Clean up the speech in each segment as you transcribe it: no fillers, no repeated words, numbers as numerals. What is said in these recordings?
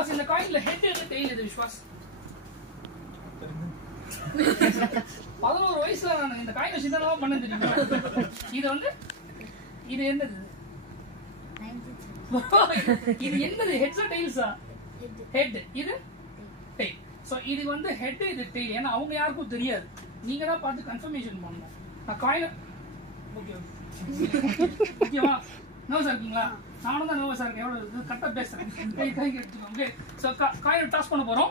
விஸ்வாஸ் இந்த காயின்ல ஹெட் எது டெயில் எது விஸ்வாஸ்? 11 வயசுல நான் இந்த காயின் வச்சு தான் பண்ண தெரியுமா? இது வந்து இது என்னது? இது என்னது? ஹெட்ஸா டெயில்ஸா? ஹெட். இது டெயில். சோ இது வந்து ஹெட் இது டெயில். ஏன்னா அவங்க யாருக்கும் தெரியாது. நீங்க தான் பார்த்து கன்ஃபர்மேஷன் பண்ணணும். நான் காயின் ஓகே ஓகேவா? நர்வஸா இருக்கீங்களா? நானும் தான் நர்வஸா இருக்கேன். எவ்வளவு கரெக்டா பேசுறேன். கை எடுத்துக்கோங்க. ஓகே சோ காயினை டாஸ் பண்ண போறோம்.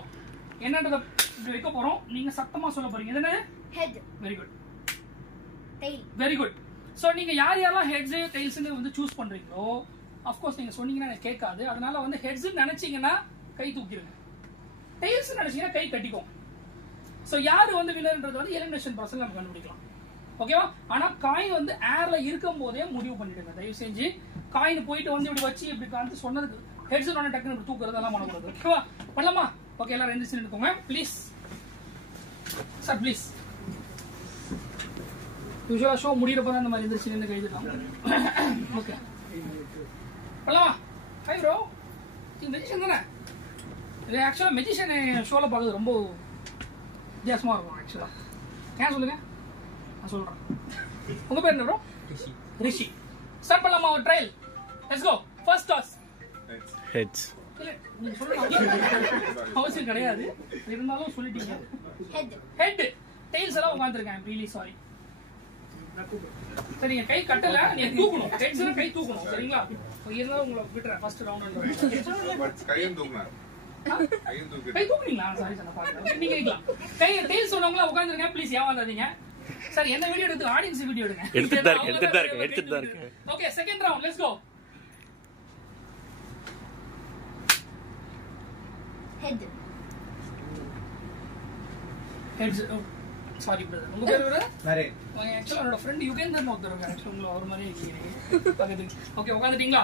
என்னன்றத இப்படி வைக்க போறோம். நீங்க சத்தமா சொல்ல போறீங்க. இது என்னது? Head. Very good. Tail. Very good. So நீங்க யார் யாரெல்லாம் ஹெட்ஸ் டெயில்ஸ்னு வந்து சூஸ் பண்றீங்களோ ஆஃப் கோர்ஸ் நீங்க சொன்னீங்கன்னா எனக்கு கேட்காது. அதனால வந்து ஹெட்ஸ் நினைச்சீங்கன்னா கை தூக்கிடுங்க. டெயில்ஸ் நினைச்சீங்கன்னா கை கட்டிக்கும். சோ யாரு வந்து வின்னர்ன்றது வந்து எலிமினேஷன் ப்ராசஸ்ல நம்ம கண்டுபிடிக்கலாம். ஓகேவா? ஆனா காயின் வந்து ஏர்ல இருக்கும் போதே முடிவு பண்ணிடுங்க. தயவு செஞ்சு காயின் போயிட்டு வந்து இப்படி வச்சு இப்படி காமிச்சு சொன்னதுக்கு ஹெட்ஸ் ஒன்னு டக்குனு இப்படி தூக்குறதெல்லாம் பண்ணக்கூடாது. ஓகேவா? பண்ணலாமா? ஓகே எல்லாரும் எந்திரிச்சு நின்னுக்கோங்க ப்ளீஸ். Sir please. யூசுவலா ஷோ முடியறப்ப தான் இந்த மாதிரி எந்திரிச்சு நின்று கைதுலாம். ஓகே பண்ணலாமா? Hi bro. இது மெஜிஷியன் தானே? இது ஆக்சுவலா மெஜிஷியன் ஷோல பார்க்கறது ரொம்ப வித்தியாசமா இருக்கும். ஆக்சுவலா ஏன் சொல்லுங்க? நான் சொல்றேன். உங்க பேர் என்ன ப்ரோ? ரிஷி. ரிஷி. ஸ்டார்ட் பண்ணலாமா ஒரு trial? Let's go. First toss. Heads. இல்ல நீங்க சொல்லணும் அவசியம் கிடையாது. இருந்தாலும் சொல்லிட்டீங்க. ஹெட். ஹெட். டெயில்ஸ் எல்லாம் உட்கார்ந்திருக்கேன். ஐ அம் ரியலி சாரி. சரிங்க கை கட்டல நீங்க தூக்கணும். ஹெட்ஸ்ல கை தூக்கணும். சரிங்களா? இருந்தாலும் உங்களை விட்டுறேன் ஃபர்ஸ்ட் ரவுண்ட். கையும் தூக்குறேன். கை தூக்குறீங்களா? சாரி சார் நான் பாக்குறேன். நீங்க இருக்கலாம். கை டெயில்ஸ் சொன்னவங்கள உட்கார்ந்திருங்க ப்ளீஸ். ஏமாந்தாதீங்க. சார் என்ன வீடியோ எடுத்து ஆடியன்ஸ் வீடியோ எடுங்க. எடுத்துட்டு தான் இருக்கு. Okay second round let's go. Head. Heads. Sorry brother. உங்க பேர் என்ன? நரேன். ஆக்சுவலா என்னோட ஃப்ரெண்ட் யுகேந்தர் ஒருத்தர் ஆக்சுவலா உங்களை அவர் மாதிரி இருக்கீங்க. ஓகே உட்கார்ந்துட்டீங்களா?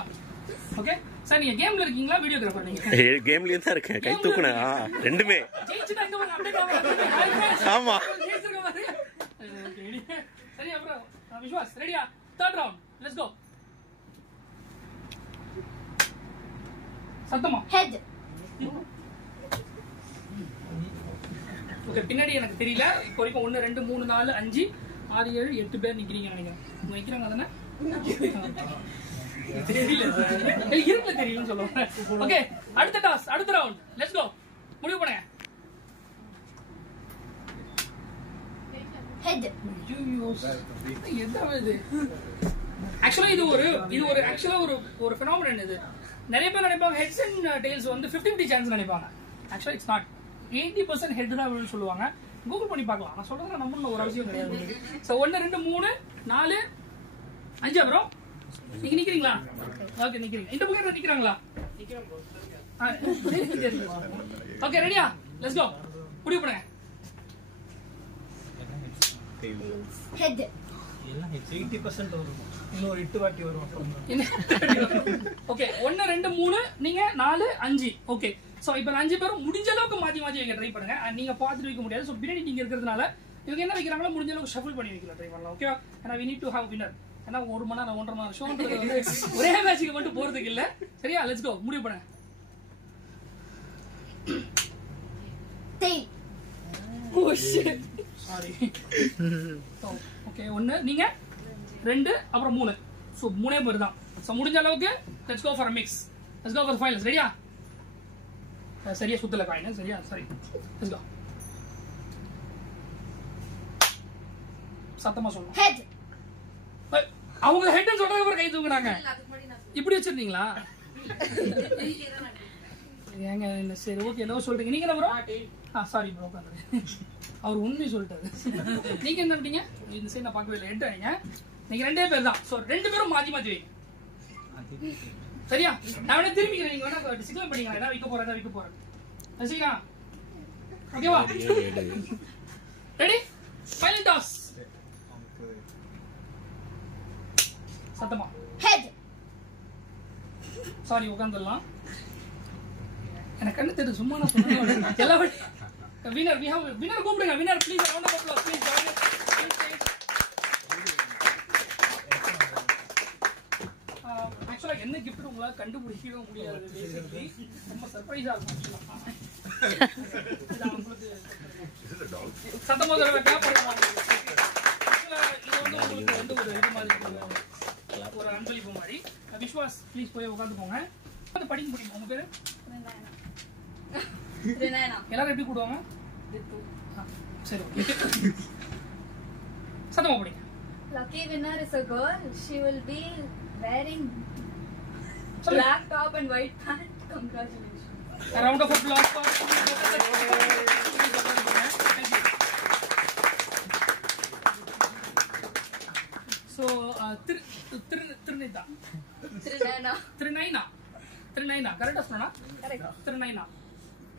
ஓகே சார் நீங்க கேம்ல இருக்கீங்களா வீடியோகிராஃபர் நீங்க? கேம்லயே தான் இருக்கேன். கை தூக்குனா ரெண்டுமே. ஜெயிச்சுட்டா இங்க வந்து அப்டேட் ஆகும். ஆமா. ஜெயிச்சிருக்க மாதிரி. ஓகே. சரி அப்புறம் விஸ்வாஸ் ரெடியா? Third round let's go. சத்தமா. ஹெட். ஓகே பின்னாடி எனக்கு தெரியல. இப்போ வரைக்கும் 1 2 3 4 5 6 7 8 பேர் நிக்கிறீங்க நினைக்கிறேன். உங்க நிக்கிறாங்க தானே? தெரியல. இருக்க தெரியலன்னு சொல்லுவாங்க. ஓகே அடுத்த டாஸ் அடுத்த ரவுண்ட் லெட்ஸ் கோ. முடிவு பண்ணுங்க. ஹெட். ஐயோ என்ன இது? ஆக்சுவலா இது ஒரு ஆக்சுவலா ஒரு ஃபெனோமெனன் இது. நிறைய பேர் நினைப்பாங்க ஹெட்ஸ் அண்ட் டெயில்ஸ் வந்து 50-50 சான்ஸ் நினைப்பாங்க. ஆக்சுவலா இட்ஸ் நாட். 80% ஹெட் தான் சொல்லுவாங்க. கூகுள் பண்ணி பார்க்கலாம். நான் சொல்றதுல நம்பணும் ஒரு அவசியம் கிடையாது. சோ 1 2 3 4 5 அப்புறம் நீங்க நிக்கிறீங்களா? ஓகே நிக்கிறீங்க. இந்த பக்கம் நிக்கிறாங்களா? ஓகே ரெடியா? Let's go. முடிவு பண்ணுங்க. ஹெட். எல்லாம் 80% வரும். இன்னொரு 8 வாட்டி வரும். ஓகே 1 2 3 நீங்க 4 5. ஓகே சோ இப்போ 5 பேரும் முடிஞ்ச அளவுக்கு மாத்தி மாத்தி வைக்க ட்ரை பண்ணுங்க. நீங்க பாத்துட்டு வைக்க முடியாது. சோ பின்னாடி நீங்க இருக்கிறதுனால இவங்க என்ன வைக்கிறாங்களோ முடிஞ்ச அளவுக்கு ஷஃபிள் பண்ணி வைக்கலாம் ட்ரை பண்ணலாம். ஓகேவா? ஏன்னா we need to have winner. ஏன்னா 1 மணி நேரம் 1.5 மணி நேரம் ஷோன்றது வந்து ஒரே மேட்சுக்கு மட்டும் போறதுக்கு இல்ல. சரியா? Let's go. முடிவு பண்ணுங்க. Tail. Oh shit. Sorry. Okay 1 நீங்க 2 அப்புறம் 3. சோ 3 பேர் தான். சோ முடிஞ்ச அளவுக்கு let's go for a mix. Let's go for finals. ரெடியா? சரியா சுத்தல காயின். சரியா? சரி லெட்ஸ் கோ. சத்தமா சொல்லணும். ஹெட். அவங்க ஹெட் சொல்றதுக்கு அப்புறம் கை தூக்குறாங்க. இப்படி வச்சிருந்தீங்களா? ஏங்க என்ன சரி ஓகே ஏதோ சொல்றீங்க. நீங்க என்ன ப்ரோ? Sorry bro. அவர் உண்மை சொல்லிட்டாரு. நீங்க என்ன பண்ணிட்டீங்க? இந்த சைடு நான் பார்க்கவே இல்லை. ஹெட் ஆயிங்க. நீங்க 2 பேர் தான். சோ 2 பேரும் மாத்தி மாத்தி வைங்க. சரியா? நான் வேணா திரும்பிக்கிறேன். நீங்க வேணா சிக்னல் பண்ணீங்க. என்ன வைக்க போறேன். சரியா? ஓகேவா? ரெடி? Final toss. சத்தமா. ஹெட். சாரி உட்கார்ந்துடலாம். எனக்கு கண்ணு தெரியுது சும்மா நான் சொன்னேன். எல்லா வினர் we have winner கூப்பிடுங்க. வினர் please round of applause please join us. ஆக்சுவலா என்ன கிஃப்ட் உங்களால கண்டுபிடிக்கவே முடியாது. ரொம்ப சர்ப்ரைஸா இருக்கும். சத்தமா தடவை கிளாப் பண்ணுவாங்க. இது வந்து உங்களுக்கு வந்து ஒரு இது மாதிரி ஒரு அன்பளிப்பு மாதிரி. விஸ்வாஸ் ப்ளீஸ் போய் உட்காந்துக்கோங்க. வந்து படிக்க முடியும். உங்க பேரு எல்லாரும் எப்படி கூடுவாங்க? சரி சத்தமா படிங்க. Lucky winner is a girl. She will be wearing black top and white pant. Congratulations. A round of applause for so Trinaina correct asna correct Trinaina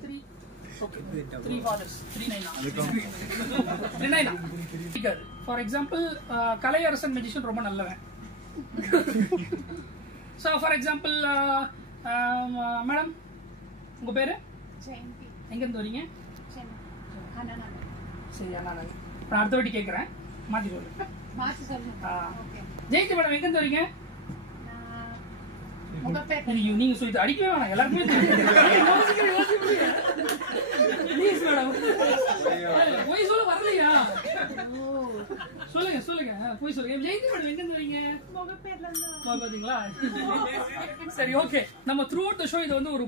3 okay 3 fathers 39 for example Kalayarasan magician ரொம்ப நல்லவன். So for example madam உங்க பேரு Jayanti. எங்க இருந்து வரீங்க? Hanana. சரி நான் அடுத்த வாட்டி கேக்குறேன். மாத்தி சொல்லுங்க. மாத்தி சொல்லுங்க. ஓகே. ஜெயந்தி மேடம் எங்க இருந்து வரீங்க? முகப்பேட்டை. நீங்க சொல்லிட்டு அடிக்கவே வேணாம். எல்லாருக்குமே தெரியும். Please madam. போய் சொல்ல வரலையா? சொல்லுங்க சொல்லுங்க. போய் சொல்லுங்க. ஜெயந்தி மேடம் எங்க இருந்து வரீங்க? முகப்பேட்டைல இருந்து. பாத்தீங்களா? சரி ஓகே. நம்ம த்ரூ அவுட் தி ஷோ இது வந்து ஒரு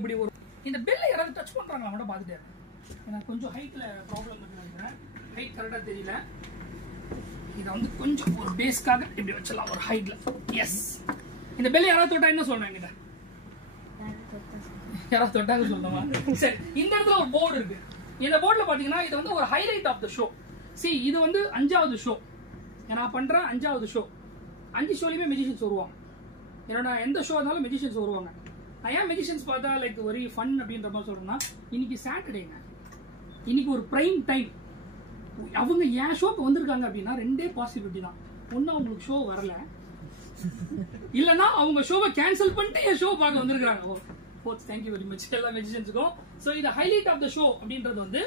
இந்த பெல்ல யாராவது டச் பண்றாங்களா மட்டும் பாத்துட்டே. எனக்கு கொஞ்சம் ஹைட்ல ப்ராப்ளம் இருக்குன்னு நினைக்கிறேன். ஹைட் கரெக்டா தெரியல. இத வந்து கொஞ்சம் ஒரு பேஸ்க்காக இப்படி வச்சலாம் ஒரு ஹைட்ல. எஸ். இந்த பெல்ல யாராவது தொட்டா என்ன சொல்றாங்க கிட்ட? யாராவது தொட்டாங்க சொல்லுமா? சரி இந்த இடத்துல ஒரு போர்டு இருக்கு. இந்த போர்டுல பாத்தீங்கன்னா இது வந்து ஒரு highlight of the show. See இது வந்து 5வது ஷோ. நான் பண்ற 5வது ஷோ. 5 ஷோலயுமே மெஜிஷியன்ஸ் வருவாங்க. என்னோட எந்த ஷோ இருந்தாலும் மெஜிஷியன்ஸ் வருவாங்க. நான் ஏன் மெஜிஷியன்ஸ் பார்த்தா லைக் வெரி ஃபன் அப்படின்ற மாதிரி சொல்றேன்னா இன்னைக்கு சாட்டர்டேங்க. இன்னைக்கு ஒரு பிரைம் டைம். அவங்க ஏன் ஷோக்கு வந்திருக்காங்க அப்படின்னா ரெண்டே பாசிபிலிட்டி தான். ஒன்னு அவங்களுக்கு ஷோ வரல, இல்லனா அவங்க ஷோவை கேன்சல் பண்ணிட்டு என் ஷோ பார்க்க வந்திருக்காங்க. ஃபோர்த் தேங்க்யூ வெரி மச் எல்லா மெஜிஷியன்ஸுக்கும். ஸோ இது ஹைலைட் ஆஃப் த ஷோ அப்படின்றது வந்து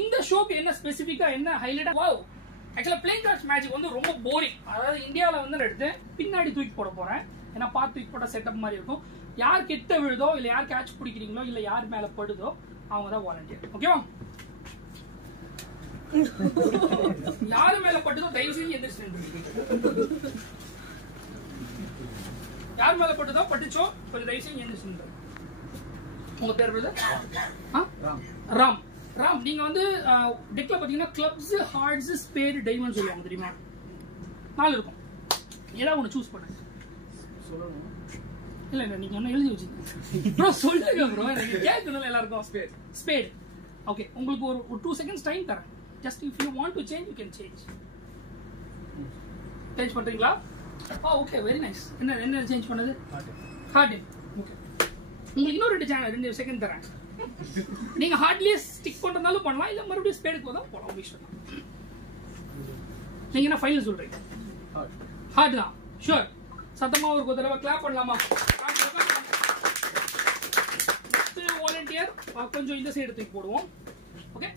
இந்த ஷோக்கு என்ன ஸ்பெசிஃபிக்கா என்ன ஹைலைட். வாவ் ஆக்சுவலா பிளேயிங் கார்ட்ஸ் மேஜிக் வந்து ரொம்ப போரிங். அதாவது இந்தியாவில் வந்து எடுத்து பின்னாடி தூக்கி போட போறேன். ஏன்னா பார்த்து தூக்கி போட்ட செட்டப் மாதிரி இருக்கும். யார் கிட்ட விழுதோ இல்ல யார் கேட்ச் பிடிக்கிறீங்களோ இல்ல யார் மேல படுதோ அவங்க தான் வாலண்டியர். ஓகேவா? யாரு மேல பட்டதோ தயவு செஞ்சு எந்திரிச்சு. யார் மேல பட்டதோ பட்டுச்சோ கொஞ்சம் தயவு செஞ்சு எந்திரிச்சு. உங்க பேர் ராம். ராம் நீங்க வந்து டெக்ல பாத்தீங்கன்னா கிளப்ஸ், ஹார்ட்ஸ், ஸ்பேட், டைமண்ட் சொல்லுவாங்க தெரியுமா? 4 இருக்கும். ஏதாவது ஒன்னு சூஸ் பண்ணுங்க. சொல்லணும். இல்ல நீங்க ஒன்னும் எழுதி வச்சுக்கோங்க ப்ரோ. சொல்லுங்க ப்ரோ, எனக்கு கேட்கணும் எல்லாருக்கும். ஸ்பேட். ஓகே உங்களுக்கு ஒரு 2 செகண்ட்ஸ் டைம் தரேன். Just if you want to change you can change. Change பண்றீங்களா? Okay very nice. என்ன சேஞ்ச் பண்ணது? ஹார்ட். ஓகே உங்களுக்கு இன்னொரு 2 செகண்ட் தரேன். நீங்க ஹார்ட்லியே ஸ்டிக் பண்றதாலும் பண்ணலாம், இல்ல மறுபடியும் ஸ்பேடுக்கு போதா போலாம். உங்க இஷ்டம். நீங்க என்ன ஃபைனல் சொல்றீங்க? ஹார்ட் தான். ஷூர். சத்தமா ஒரு தடவை கிளாப் பண்ணலாமா? வாலண்டியர் கொஞ்சம் இந்த சைடு தூக்கி போடுவோம். ஓகே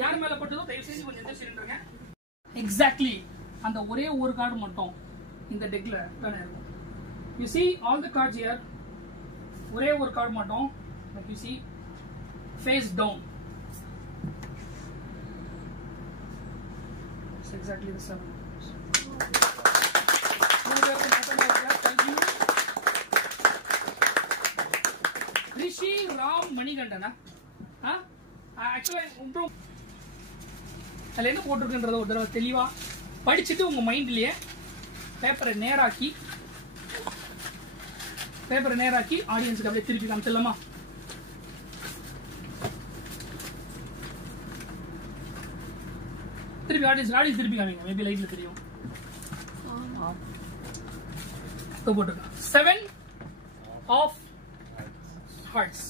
யார் மேல பட்டதோ தயவு செஞ்சு கொஞ்சம் இந்த சைடு இருங்க. எக்ஸாக்ட்லி அந்த ஒரே ஒரு கார்டு மட்டும் இந்த டெக்ல டர்ன் ஆயிருக்கும். You see all the cards here. ஒரே ஒரு கார்டு மட்டும் like you see face down. It's exactly the same. ரிஷி ராம் மணிகண்டனா? ஆக்சுவலா அதில் என்ன போட்டிருக்குன்றத ஒரு தடவை தெளிவா படிச்சுட்டு உங்க மைண்ட்லயே பேப்பரை நேராக்கி ஆடியன்ஸுக்கு அப்படியே திருப்பி காமிச்சிடலாமா? திருப்பி ஆடியன்ஸ் திருப்பி காமிங்க. மேபி லைட்ல தெரியும். போட்டிருக்கேன் 7 of hearts.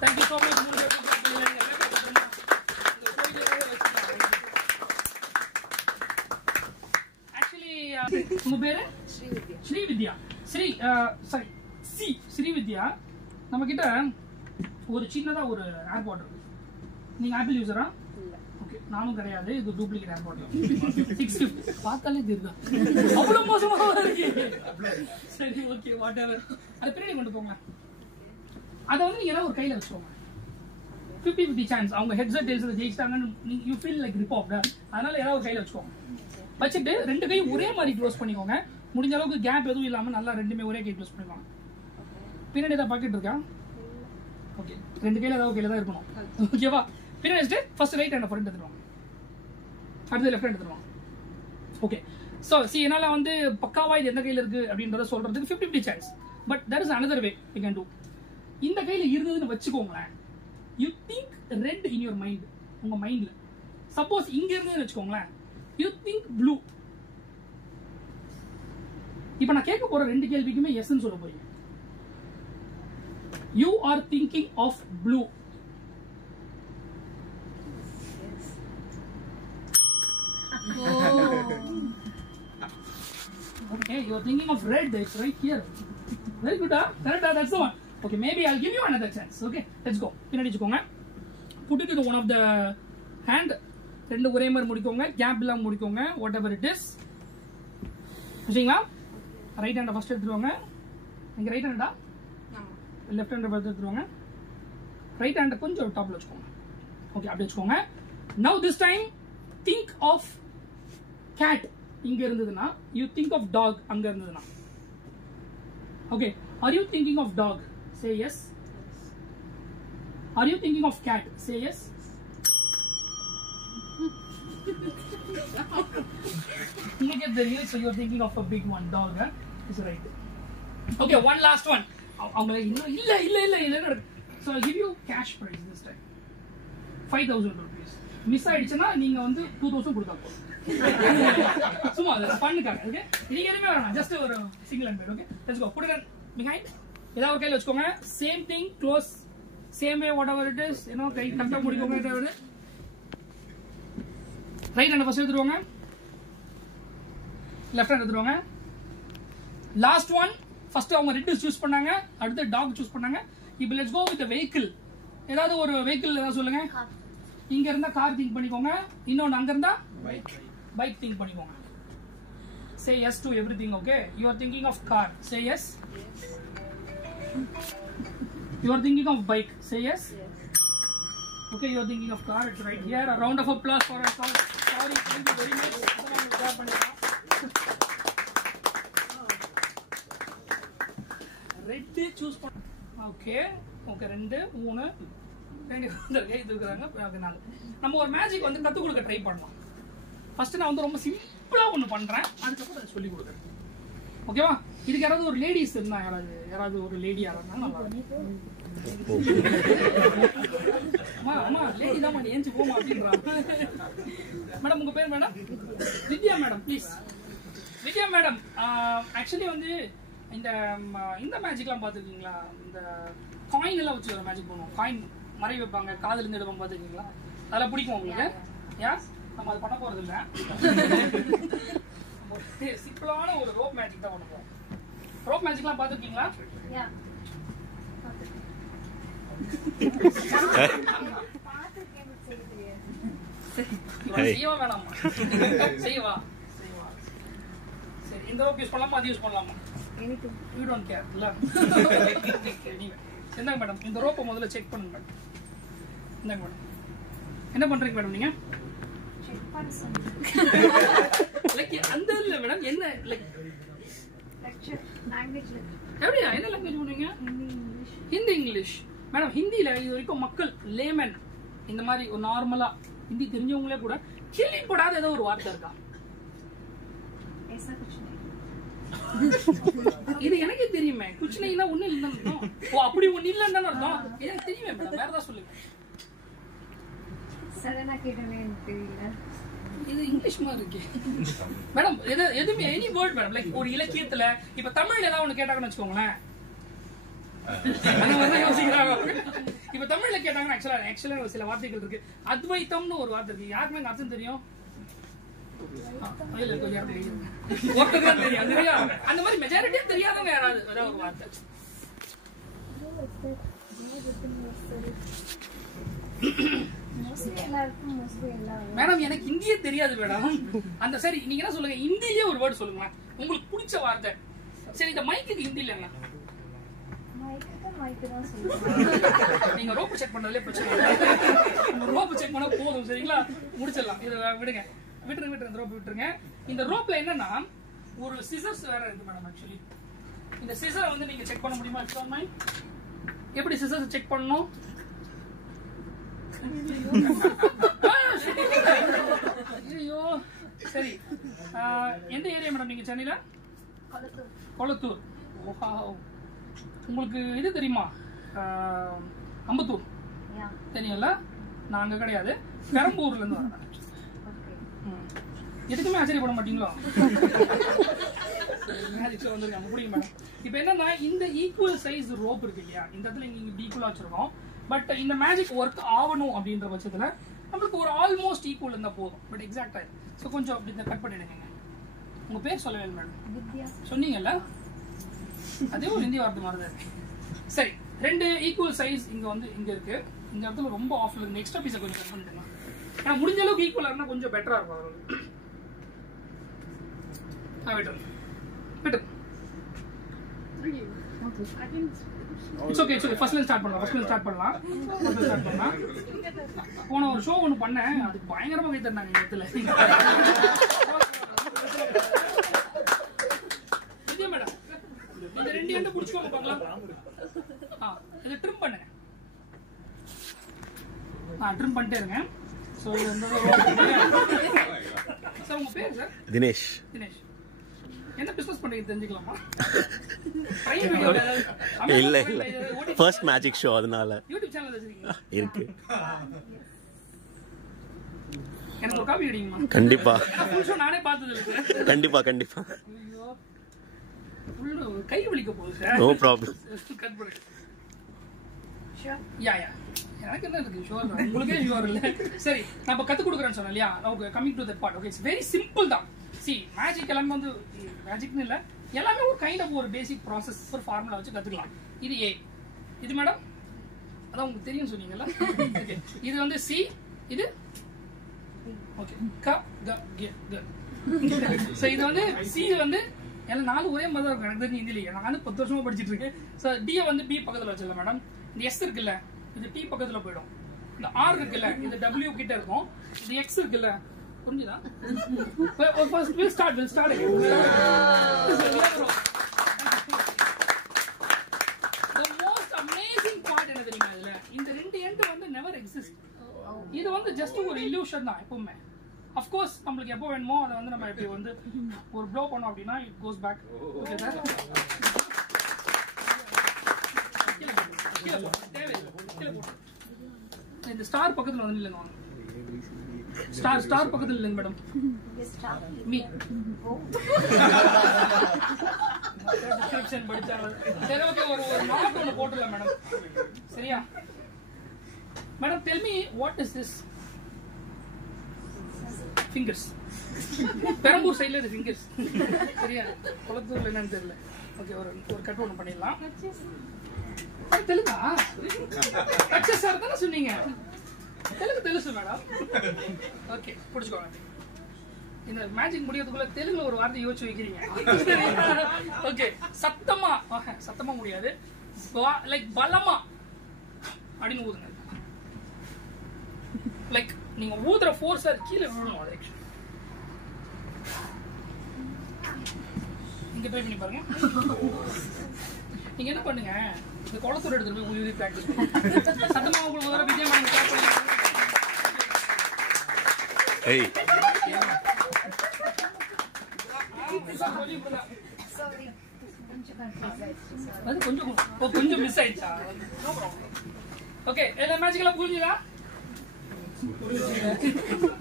Thank you so much. Actually உங்க பேரு ஸ்ரீவித்யா. ஸ்ரீவித்யா நம்ம கிட்ட ஒரு சின்னதா ஒரு ஏர்போர்ட் இருக்கு. நீங்க ஆப்பிள் யூசரா? ஓகே, நானும் கிடையாது. இது டூப்ளிகேட் ஏர்பாட். 650 பார்த்தாலே தெரியுதா? அவ்வளவு மோசமா இருக்கு. சரி, ஓகே, வாட் எவர். அது பின்னாடி கொண்டு போங்க. அதை வந்து நீங்க ஏதாவது ஒரு கையில வச்சுக்கோங்க. 50-50 சான்ஸ். அவங்க ஹெட்செட் டெயில்ஸ் ஜெயிச்சிட்டாங்கன்னு you feel like rip off. அதனால ஏதாவது ஒரு கையில வச்சுக்கோங்க. வச்சுட்டு ரெண்டு கையும் ஒரே மாதிரி க்ளோஸ் பண்ணிக்கோங்க. முடிஞ்ச அளவுக்கு கேப் எதுவும் இல்லாம நல்லா ரெண்டுமே ஒரே கை க்ளோஸ் பண்ணிக்கோங்க. பின்னாடி ஏதாவது பாக்கெட் இருக்கா? ஓகே, ரெண்டு கையில ஏதாவது கையில தான் இருக்கணும். ஓகேவா? பின்னாடி வச்சுட்டு ஃபர்ஸ்ட் ரைட் ஹேண்ட் ஃப்ரண்ட் எடுத்துருவாங்க, அடுத்து லெஃப்ட் ஹேண்ட் எடுத்துருவாங்க. ஓகே, ஸோ என்னால வந்து பக்காவா இது எந்த கையில இருக்கு அப்படின்றத சொல்றதுக்கு 50-50 chance. But that is another way you can do. இந்த கையில இருந்ததுன்னு வச்சுக்கோங்களேன். You think red in your mind, உங்க மைண்ட்ல. சப்போஸ் இங்க இருந்ததுன்னு வச்சுக்கோங்களேன், யூ திங்க் ப்ளூ. இப்ப நான் கேட்க போற ரெண்டு கேள்விக்குமே எஸ்ன்னு சொல்ல போறீங்க. You are thinking of blue. Okay, you are thinking of red. It's right here. Very good, huh? Correct, that's the one. Okay, maybe I'll give you another chance. Okay, let's go. பின்னாடி வச்சுக்கோங்க. Put it to one of the hand. ரெண்டு ஒரே மாதிரி முடிக்கோங்க, gap இல்லாம முடிக்கோங்க. Whatever it is. வச்சிங்களா? Right hand first எடுத்துருவாங்க. நீங்க ரைட் ஹேண்டா? லெஃப்ட் ஹேண்ட் ஃபர்ஸ்ட் எடுத்துருவாங்க. ரைட் ஹேண்ட் கொஞ்சம் டாப்ல வச்சுக்கோங்க. ஓகே, அப்படி வச்சுக்கோங்க. Now this time think of cat. இங்க இருந்ததுன்னா you think of dog. அங்க இருந்ததுன்னா okay, are you thinking of dog? Say yes. Are you thinking of cat? Say yes. You get the real, so you're thinking of a big one, dog, huh? Is right. Okay, one last one. அவங்க இல்ல so I'll give you cash prize this time. 5,000 rupees. Miss ஆயிடுச்சுன்னா நீங்க வந்து 2,000 கொடுத்தா போதும். சும்மா அது பண்ணுக்காங்க. Okay, நீங்க எதுவுமே வேணாம், ஜஸ்ட் ஒரு single and okay. Let's go. Put it behind. ஏதாவது ஒரு கையில வச்சுக்கோங்க. Same thing, close same way, whatever it is. You கை கரெக்டா முடிக்கோங்க. ரைட் ஹேண்ட் ஃபர்ஸ்ட் எடுத்துருவாங்க, லெஃப்ட் ஹேண்ட் எடுத்துருவாங்க. லாஸ்ட் ஒன், ஃபர்ஸ்ட் அவங்க ரெட் சூஸ் பண்ணாங்க, அடுத்து டாக் சூஸ் பண்ணாங்க. இப்போ லெட்ஸ் கோ வித் வெஹிக்கிள். ஏதாவது ஒரு வெஹிக்கிள் ஏதாவது சொல்லுங்க. இங்க இருந்தா கார் திங்க் பண்ணிக்கோங்க, இன்னொன்னு அங்க இருந்தா பைக் திங்க் பண்ணிக்கோங்க. Say yes to everything, okay? You are thinking of car. Say yes. You are thinking of bike. Say yes. Okay, you are thinking of car. It's right here. A round of applause for us all. Sorry, thank you very much. Red choose பண்ண. Okay. Okay, 2 3 நம்ம ஒரு magic வந்து கத்து கொடுக்க try பண்ணலாம். First நான் வந்து ரொம்ப சிம்பிளா ஒண்ணு பண்றேன், அதுக்கப்புறம் அதை சொல்லி கொடுக்குறேன். ஓகேவா? இதுக்கு யாராவது ஒரு லேடிஸ் இருந்தா, யாராவது ஒரு லேடியா இருந்தா நல்லா இருக்கும். அம்மா லேடி தான் நீ ஏஞ்சி போமா அப்படின்றாங்க. மேடம் உங்க பேர் madam? Vidya madam, please. Vidya madam, actually வந்து இந்த மேஜிக்லாம் பார்த்துருக்கீங்களா? இந்த காயின் எல்லாம் வச்சு ஒரு மேஜிக் பண்ணுவோம். காயின் மறை வைப்பாங்க, காதுல இருந்து எடுப்பாங்க, பார்த்துருக்கீங்களா? அதெல்லாம் பிடிக்கும் உங்களுக்கு? ஏன் நம்ம அது பண்ண போறது இல்ல. சிம்பிளான ஒரு ரோப் மேஜிக் தான் பண்ண போறோம். ரோப் மேஜிக்லாம் பார்த்துருக்கீங்களா? செய்வா வேணாமா? செய்வா. சரி, இந்த ரோப் யூஸ் பண்ணலாமா, அது யூஸ் பண்ணலாமா? You don't care, இல்ல? என்னங்க மேடம், இந்த ரோப்பை முதல்ல செக் பண்ணுங்க மேடம். என்னங்க மேடம், என்ன பண்றீங்க மேடம் நீங்க? லைக் அந்த இல்ல மேடம், என்ன லைக் லெக்சர் லாங்குவேஜ் எப்படியா, என்ன லாங்குவேஜ் பண்ணுவீங்க? ஹிந்தி இங்கிலீஷ். மேடம் ஹிந்தியில இது வரைக்கும் மக்கள் லேமன் இந்த மாதிரி ஒரு நார்மலா ஹிந்தி தெரிஞ்சவங்களே கூட கேள்விப்படாத ஏதோ ஒரு வார்த்தை இருக்கா? இது எனக்கு தெரியுமே. குச்சினா ஒண்ணு இல்லன்னு அர்த்தம். ஓ, அப்படி ஒண்ணு இல்லன்னு அர்த்தம். எனக்கு தெரியுமே மேடம், வேற ஏதாவது சொல்லுங்க. சடனா கேட்டனே தெரியல. இது இங்கிலீஷ் மாதிரி இருக்கு மேடம். எதுவுமே எனி வேர்ட் மேடம், லைக் ஒரு இலக்கியத்துல இப்ப தமிழ்ல ஏதாவது ஒண்ணு கேட்டாங்கன்னு வச்சுக்கோங்களேன், அந்த மாதிரி யோசிக்கிறாங்க. இப்ப தமிழ்ல கேட்டாங்கன்னா ஆக்சுவலா சில வார்த்தைகள் இருக்கு. அத்வைத்தம்னு ஒரு வார்த்தை இருக்கு. யாருக்குமே அந்த அர்த்தம் தெரியும்? அந்த மாதிரி மெஜாரிட்டியா தெரியாதவங்க யாராவது ஏதாவது ஒரு வார்த்தை. மேடம் எனக்கு ஹிந்தியே தெரியாது மேடம். அந்த சரி நீங்க என்ன சொல்லுங்க, ஹிந்திலேயே ஒரு வேர்டு சொல்லுங்க உங்களுக்கு பிடிச்ச வார்த்தை. சரி இந்த மைக்குக்கு ஹிந்தில என்ன? நீங்க ரோப் செக் பண்ணதுல பிரச்சனை இல்ல. ரோப் செக் பண்ணா போதும் சரிங்களா, முடிச்சிடலாம். இத விடுங்க, விட்டுருங்க இந்த ரோப் விட்டுருங்க. இந்த ரோப்ல என்னன்னா ஒரு சிசர்ஸ் வேற இருக்கு மேடம். ஆக்சுவலி இந்த சிசரை வந்து நீங்க செக் பண்ண முடியுமா? எப்படி சிசர்ஸ் செக் பண்ணணும்? ஐயோ சரி, எந்த ஏரியா மேடம் நீங்க சென்னையில? கொளத்தூர். உங்களுக்கு இது தெரியுமா அம்பத்தூர்? தெரியும்ல, நான் அங்க கிடையாது, பெரம்பூர்ல இருந்து வரேன். எதுக்குமே ஆச்சரியப்பட மாட்டீங்களோ? வந்துருக்காங்க புரியுங்க மேடம். இப்போ என்னன்னா இந்த ஈக்குவல் சைஸ் ரோப் இருக்கு இல்லையா, இந்த இடத்துல இங்க ஈக்குவலா வச்சிருக்கோம். பட் இந்த மேஜிக் ஒர்க் ஆகணும் அப்படின்ற பட்சத்துல நம்மளுக்கு ஒரு ஆல்மோஸ்ட் ஈக்குவல் இருந்தா போதும். பட் எக்ஸாக்டா ஸோ கொஞ்சம் அப்படி கட் பண்ணிடுங்க. உங்க பேர் சொல்லவே இல்லை மேடம், சொன்னீங்கல்ல, அதே ஒரு ஹிந்தி வார்த்தை மாதிரி தான். சரி, ரெண்டு ஈக்குவல் சைஸ் இங்க வந்து இங்க இருக்கு. இந்த இடத்துல ரொம்ப ஆஃப்ல இருக்கு. எக்ஸ்ட்ரா பீஸை கொஞ்சம் கட் பண்ணிடுங்க. ஏன்னா முடிஞ்ச அளவுக்கு ஈக்குவலா இருந்தா கொஞ்சம் பெட்டரா இருக்கும். ஸ்டார்ட் பண்ணலாம். போன ஒரு ஷோ ஒன்று பண்ணேன், அதுக்கு பயங்கரமா கை தந்தாங்க இந்த இடத்துல. மேடம் இந்த ரெண்டு எண்ணெய் பிடிச்சுக்கோங்க பார்க்கலாம். இதை ட்ரிம் பண்ணுங்க. ட்ரிம் பண்ணிட்டே இருங்க. ஸோ சார் உங்க பேர்? சார் தினேஷ். தினேஷ், என்ன பிசினஸ் பண்றீங்க தெரிஞ்சுக்கலாமா? இல்ல இல்ல, ஃபர்ஸ்ட் மேஜிக் ஷோ, அதனால யூடியூப் சேனல் வச்சிருக்கீங்க? இருக்கு. எனக்கு ஒரு காப்பி அடிங்கம்மா. கண்டிப்பா ஃபுல் ஷோ நானே பார்த்தது இல்லை. கண்டிப்பா கண்டிப்பா. ஐயோ ஃபுல் கை வலிக்க போகுது சார். No problem. கட் பண்ணுங்க. யா எனக்கு என்ன இருக்கு, ஷோர் தான், உங்களுக்கே ஷோர் இல்லை. சரி, நான் இப்போ கற்றுக் கொடுக்குறேன்னு சொன்னேன் இல்லையா. Okay, coming to that part. Okay, it's very simple தான். சி மேஜிக் எல்லாமே வந்து மேஜிக்னு இல்லை, எல்லாமே ஒரு கைண்ட் ஆஃப் ஒரு பேசிக் ப்ராசஸ், ஒரு ஃபார்முலா வச்சு கற்றுக்கலாம். இது ஏ, இது மேடம் அதான் உங்களுக்கு தெரியும் சொன்னீங்கல்ல. ஓகே, இது வந்து சி, இது ஓகே க க கே க. ஸோ இது வந்து சி வந்து எல்லாம் நாலு ஒரே மாதிரி தான் இருக்கும் எனக்கு தெரிஞ்சு ஹிந்திலேயே. நானும் 10 வருஷமா படிச்சுட்டு இருக்கேன். ஸோ டியை வந்து பி பக்கத்தில் வச்சிடலாம் மேடம். இந்த எஸ் இருக்குல்ல, இது டி பக்கத்துல போயிடும். இந்த ஆர் இருக்குல்ல, இது டபிள்யூ கிட்ட இருக்கும். இது எக்ஸ் இருக்குல்ல, புரிஞ்சுதா? First will start the most amazing part என்ன தெரியுமா இதுல, இந்த ரெண்டு எண்ட் வந்து never exist. இது வந்து ஜஸ்ட் ஒரு illusion தான் எப்பவுமே. of course நமக்கு எப்போ வேணுமோ அதை வந்து நம்ம இப்படி வந்து ஒரு ப்ளோ பண்ணோம் அப்படின்னா it goes back. Okay sir, இந்த ஸ்டார் பக்கத்துல வந்து இல்லைங்க. ஸ்டார் பக்கத்துல இல்லைங்க மேடம். மீ டிஸ்கிரிப்ஷன் படிச்சாங்க. சரி ஓகே, ஒரு நாட் ஒன்று போட்டுடலாம் மேடம். சரியா madam? Tell me what is this? Fingers. Perambur சைடுல இது ஃபிங்கர்ஸ். சரியா, குளத்தூர்ல என்னன்னு தெரியல. ஓகே, ஒரு கட் ஒன்று பண்ணிடலாம். தெலுங்கா? அச்சா சார் தானே சொன்னீங்க, தெலுங்கு తెలుసు மேடம். ஓகே, புடிச்சுக்கோங்க. இந்த மேஜிக் முடியறதுக்குள்ள தெலுங்குல ஒரு வார்த்தை யோசிச்சு வைக்கிறீங்க. ஓகே, சத்தமா முடியாது, லைக் பலமா அப்படின்னு ஊதுங்க. லைக் நீங்க ஊதுற ஃபோர்ஸ் அது கீழே விழணும். அது இங்க ட்ரை பண்ணி பாருங்க. நீங்க என்ன பண்ணுங்க, இந்த குளத்தூர் எடுத்துட்டு போய் ஊதி பிராக்டிஸ் பண்ணுங்க. சத்தமா உங்களுக்கு வர விஜயமான கிளாப் பண்ணி. ஏய் அது கொஞ்சம் மிஸ் ஆயிடுச்சா? ஓகே, எல்லா மேஜிக்கெல்லாம் புரிஞ்சுதா?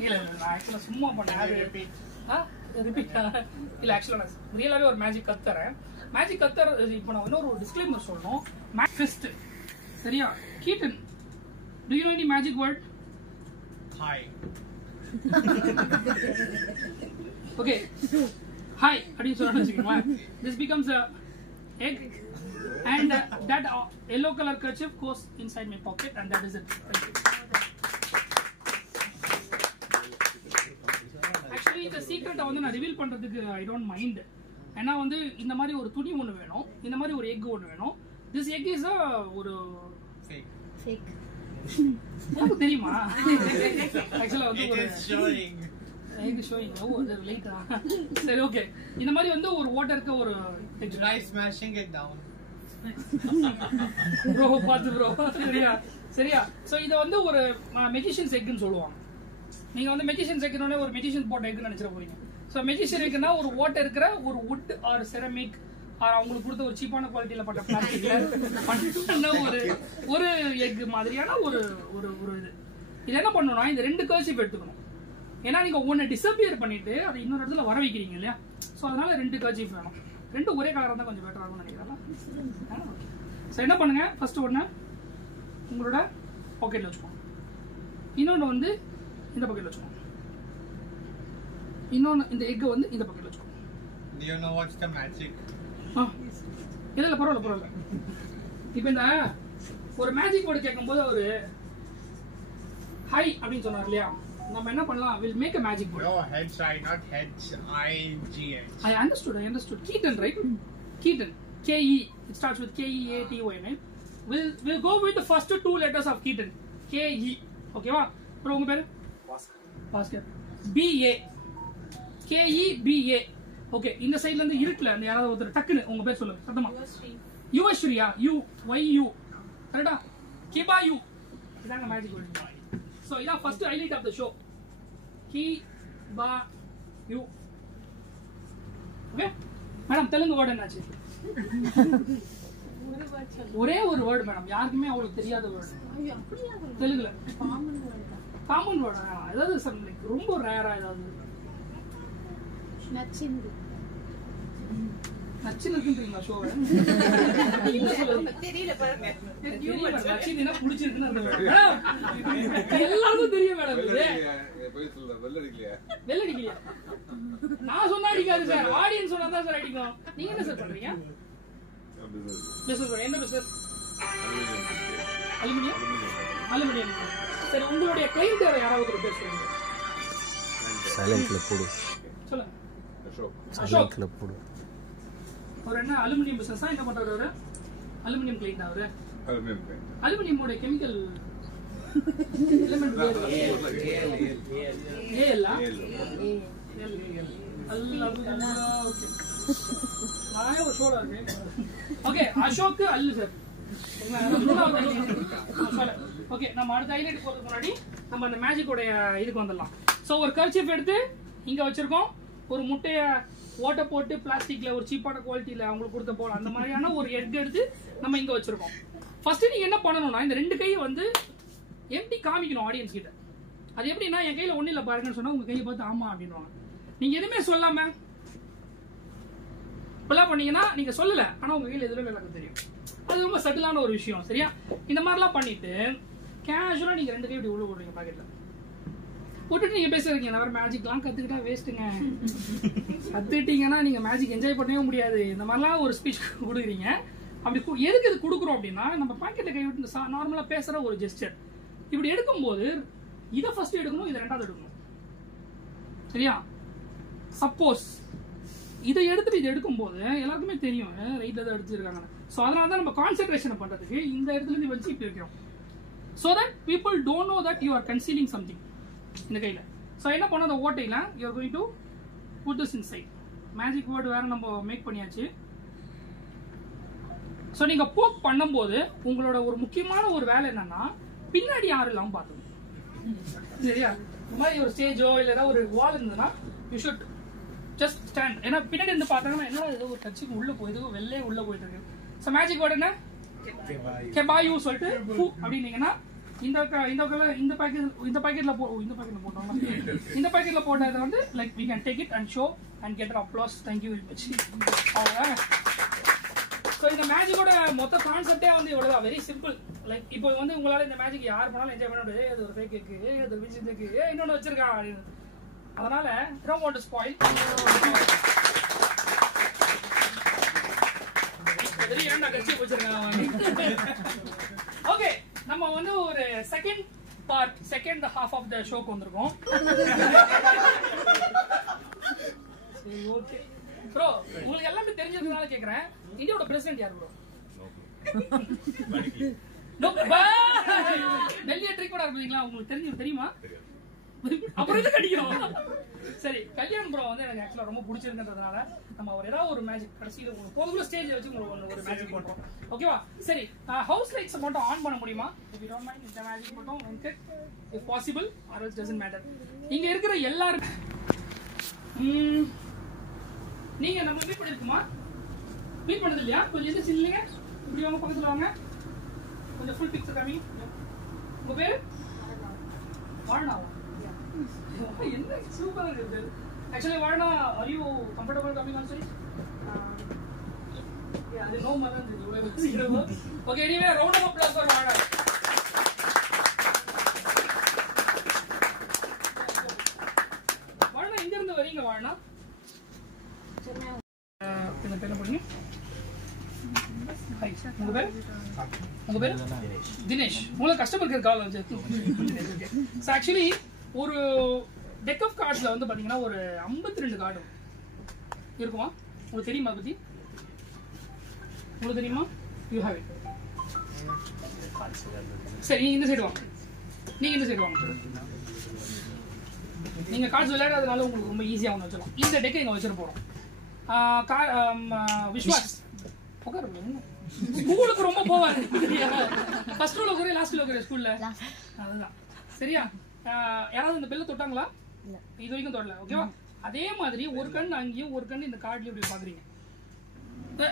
இல்ல நான் ஆக்சுவலா சும்மா பண்ணேன். ரிப்பீட் இல்ல, ஆக்சுவலா நான் ரியலாவே ஒரு மேஜிக் கத்துறேன். மேஜிக் கத்துற இப்போ நான் இன்னொரு டிஸ்க்ளைமர் சொல்லணும். ஃபிஸ்ட் சரியா? Keaton, do you know any magic word? Hi. Okay, hi அப்படின்னு சொல்றேன்னு வச்சுக்கோங்களேன். This becomes a egg and that yellow color kerchief goes inside my pocket and that is it. சீக்ரெட்டை வந்து நான் ரிவீல் பண்றதுக்கு ஐ டோன்ட் மைண்ட். ஏன்னா வந்து இந்த மாதிரி ஒரு துணி ஒன்று வேணும், இந்த மாதிரி ஒரு எக் ஒன்று வேணும். திஸ் எக் இஸ் ஒரு Fake. எனக்கு தெரியுமா? ஆக்சுவலா வந்து ஒரு எக் ஷோயிங். ஓ அது லைட்டா. சரி ஓகே. இந்த மாதிரி வந்து ஒரு வாட்டருக்கு ஒரு Try smashing it down. Bro பாத்து ப்ரோ. சரியா? சோ இத வந்து ஒரு மெஜிஷியன்ஸ் எக்னு சொல்லுவாங்க. நீங்க வந்து மெஜிஷியன்ஸ் எக்னோட ஒரு மெஜிஷியன் போட்ட எக்னு நினைச்சிர போறீங்க. சோ மெஜிஷியன் எக்னா ஒரு வாட்டர் இருக்கிற ஒரு வுட் ஆர் செரமிக் ஆர் அவங்களுக்கு கொடுத்த ஒரு சீப்பான குவாலிட்டியில பட்ட பிளாஸ்டிக்ல பண்ண ஒரு எக் மாதிரியான ஒரு ஒரு ஒரு இது என்ன பண்ணணும்னா இந்த ரெண்டு கர்சிப் எடுத்துக்கணும். ஏன்னா நீங்க ஒன்னு டிசப்பியர் பண்ணிட்டு அதை இன்னொரு இடத்துல வர வைக்கிறீங்க இல்லையா? சோ அதனால ரெண்டு கர்சிப் வேணும். ரெண்டு ஒரே கலரா தான் கொஞ்சம் பெட்டரா இருக்கும்னு நினைக்கிறேன். சோ என்ன பண்ணுங்க, ஃபர்ஸ்ட் ஒன்னு உங்களோட பாக்கெட்ல வச்சுக்கோங்க, இன்னொன்னு வந்து இந்த பாக்கெட்ல வச்சுக்கோங்க, இன்னொன்னு இந்த எக் வந்து இந்த பாக்கெட்ல வச்சுக்கோங்க. Do you know what's the magic? இல்ல பரவாயில்ல. இப்போ இந்த ஒரு மேஜிக் வேர்ட் கேட்கும்போது ஒரு ஹை அப்படின்னு சொன்னார் இல்லையா? நம்ம என்ன பண்ணலாம், will make a magic word. No, heads, not heads, I-G-H. I understood. Keaton, right? Keaton. K-E. It starts with K-E-A-T-O-N. We'll go with the first two letters of Keaton. K-E. Okay, va? Bro, unga peru? Basket. B-A. K-E-B-A. Okay, இந்த சைடுல இருந்து இருட்டுல அந்த யாராவது ஒருத்தர் டக்குன்னு உங்க பேர் சொல்லுங்க சத்தமா. யுவஸ்ரீயா? U-Y-U. கரெக்டா? Kibayu. இதாங்க மேஜிக் வேர்ட். So இதான் first highlight of the show. Kibayu. Okay madam, Telugu word என்னாச்சு? ஒரே ஒரு வேர்ட் மேடம், யாருக்குமே அவ்வளவு தெரியாத வேர்ட் தெலுங்குல. காமன் வேர்ட் ஏதாவது சம்திங் ரொம்ப ரேரா ஏதாவது நச்சுன்னு இருக்குன்றீங்களா ஷோவை? தெரியல பாருங்க. நச்சுன்னா பிடிச்சிருக்குன்னு அந்த வேர்ட் எல்லாருக்கும் தெரியும் மேடம். வெள்ளடிக்கலையா? நான் சொன்னா அடிக்காது சார், ஆடியன்ஸ் சொன்னா தான் சார் அடிக்கும். நீங்க என்ன சார் பண்றீங்க? பிசினஸ். என்ன பிசினஸ்? அலுமினியம். சரி, உங்களுடைய கிளைண்ட் யாராவது ஒரு பேர் சொல்லுங்க. சைலண்ட்ல போடு. சொல்லுங்க. சைலண்ட்ல போடு. அவர் என்ன அலுமினியம் பிசினஸ் என்ன பண்றாரு? அவரு அலுமினியம் கிளைண்ட். அவரு அலுமினியமோட கெமிக்கல் எலிமெண்ட் நானே ஒரு ஷோல இருக்கேன். ஓகே, அசோக் அல்லு சார். ஓகே, நம்ம அடுத்த ஹைலைட் போறதுக்கு முன்னாடி நம்ம அந்த மேஜிக்கோட இதுக்கு வந்துடலாம். ஸோ ஒரு கர்ச்சீஃப் எடுத்து இங்க வச்சிருக்கோம், ஒரு முட்டைய ஓட்டை போட்டு பிளாஸ்டிக்ல ஒரு சீப்பான குவாலிட்டியில அவங்களுக்கு கொடுத்த போல அந்த மாதிரியான ஒரு எக் எடுத்து நம்ம இங்க வச்சிருக்கோம். ஃபர்ஸ்ட் நீங்க என்ன பண்ணணும்னா இந்த ரெண்டு கையை வந்து எப்படி காமிக்கணும் ஆடியன்ஸ் கிட்ட. அது எப்படின்னா, என் கையில ஒண்ணு இல்ல பாருங்கன்னு சொன்னா உங்க கையை பார்த்து ஆமா அப்படின்வாங்க. நீங்க எதுவுமே சொல்லாம இப்பெல்லாம் பண்ணீங்கன்னா நீங்க சொல்லல, ஆனா உங்க கையில எதுவுமே எனக்கு தெரியும். அது ரொம்ப சட்டிலான ஒரு விஷயம். சரியா? இந்த மாதிரிலாம் பண்ணிட்டு கேஷுவலா நீங்க ரெண்டு கை இப்படி உள்ள போடுறீங்க பாக்கெட்ல போட்டுட்டு நீங்க பேசுறீங்க. நான் மேஜிக்லாம் கத்துக்கிட்டா வேஸ்ட்டுங்க. கத்துக்கிட்டீங்கன்னா நீங்க மேஜிக் என்ஜாய் பண்ணவே முடியாது. இந்த மாதிரிலாம் ஒரு ஸ்பீச் கொடுக்குறீங்க. அப்படி எதுக்கு இது கொடுக்குறோம் அப்படின்னா, நம்ம பாக்கெட்ல கை விட்டு நார்மலா பேசுற ஒரு ஜெஸ்டர். இப்படி எடுக்கும்போது இதை ஃபர்ஸ்ட் எடுக்கணும், இதை ரெண்டாவது எடுக்கணும். சரியா? சப்போஸ் இதை எடுத்துட்டு இதை எடுக்கும்போது எல்லாருக்குமே தெரியும் ரைட்ல தான் எடுத்துருக்காங்க. ஸோ அதனால தான் நம்ம கான்சென்ட்ரேஷன் பண்றதுக்கு இந்த இடத்துல இருந்து வச்சு இப்படி வைக்கிறோம். So that people don't know that you are concealing something இந்த கையில. ஸோ என்ன பண்ண, அந்த ஓட்டையில you are going to put this inside. Magic word வேற நம்ம மேக் பண்ணியாச்சு. ஸோ நீங்க போக் பண்ணும்போது உங்களோட ஒரு முக்கியமான ஒரு வேலை என்னன்னா, பின்னாடி யாரும் இல்லாம பார்த்துக்கணும். சரியா? இந்த மாதிரி ஒரு ஸ்டேஜோ இல்ல ஏதாவது ஒரு வால் இருந்ததுன்னா யூ ஷுட் ஜஸ்ட் ஸ்டாண்ட். ஏன்னா பின்னாடி இருந்து பார்த்தாங்கன்னா என்ன ஏதோ ஒரு டச்சுக்கு உள்ள போய் ஏதோ வெள்ளையே உள்ள போயிட்டு இருக்கு. ஸோ மேஜிக் வேர்டு என்ன? கெபாயூ சொல்லிட்டு அப்படின்னீங்கன்னா இந்த பாக்கெட்ல போட்டோம்னா இந்த பாக்கெட்ல போட்டதை வந்து like we can take it and show and get an applause. Thank you very much. அவ்வளவுதான். ஸோ இந்த மேஜிக்கோட மொத்த கான்செப்டே வந்து இவ்வளவுதான், வெரி சிம்பிள். லைக் இப்போ வந்து உங்களால இந்த மேஜிக் யார் பண்ணாலும் என்ஜாய் பண்ண முடியாது. அது ஒரு ஃபேக் கேக்கு, அது விஜய் கேக்கு, இன்னொன்னு வச்சிருக்கான் அப்படின்னு. அதனால don't want to spoil. Okay, நம்ம வந்து ஒரு செகண்ட் ஹாஃப் ஆஃப் த ஷோக்கு வந்திருக்கோம். ஓகே ப்ரோ, உங்களுக்கு எல்லாமே தெரிஞ்சதுனால கேக்குறேன். இந்தியாவோட பிரசிடென்ட் யார் ப்ரோ? டெல்லி ட்ரிக் கூட இருக்கீங்களா? உங்களுக்கு தெரியுமா? அப்புறம் இது கடிக்கணும். சரி, கல்யாண் ப்ரோ வந்து எனக்கு ஆக்சுவலா ரொம்ப பிடிச்சிருக்கிறதுனால நம்ம ஒரு ஏதாவது ஒரு மேஜிக் கடைசியில் உங்களுக்கு போதும் ஸ்டேஜ் வச்சு உங்களுக்கு ஒரு மேஜிக் பண்றோம். ஓகேவா? சரி, ஹவுஸ் லைட்ஸ் மட்டும் ஆன் பண்ண முடியுமா? if you don't mind இந்த மேஜிக் மட்டும் வந்து if possible or it doesn't matter. இங்க இருக்கிற எல்லாரும் நீங்க நம்ம மீட் பண்ணிருக்குமா? மீட் பண்ணது இல்லையா? கொஞ்சம் எந்திரிச்சு இல்லைங்க, இப்படி வாங்க, பக்கத்துல வாங்க, கொஞ்சம் ஃபுல் பிக்சர் காமி. உங்க பேரு வாழ்னாவா? என்ன சூப்பரா இருக்கு. Actually, Varna, are you comfortable coming on stage? Yeah, I know Madan did you. Okay, anyway, round of applause for Varna. Varna, எங்க இருந்து வரீங்க Varna? சென்னை. என்ன பேர் போறீங்க? ஹாய், உங்க பேர் தினேஷ். உங்களுக்கு கஸ்டமர் கேர் கால் வந்து. So actually ஒரு டெக் ஆஃப் கார்ட்ஸ்ல வந்து பாத்தீங்கன்னா ஒரு 52 கார்டு இருக்குமா? உங்களுக்கு தெரியுமா அதை பத்தி? உங்களுக்கு தெரியுமா? You have it. சரி, இந்த சைடு வாங்க. நீங்க இந்த சைடு வாங்க. நீங்க கார்ட்ஸ் விளையாடாதனால உங்களுக்கு ரொம்ப ஈஸியா ஒன்று வச்சிடலாம். இந்த டெக்கை இங்க வச்சிட போறோம். விஸ்வாஸ் உட்காருங்க. ஸ்கூலுக்கு ரொம்ப போவாரு. ஃபர்ஸ்ட் ரோல உட்காரு, லாஸ்ட் ரோல உட்காரு ஸ்கூல்ல. அதுதான் சரியா? யாராவது இந்த பெல்ல தொட்டாங்களா? இது வரைக்கும் தொடல. ஓகேவா? அதே மாதிரி ஒரு கண் அங்கேயும் ஒரு கண் இந்த கார்ட்லயும் இப்படி பாக்குறீங்க.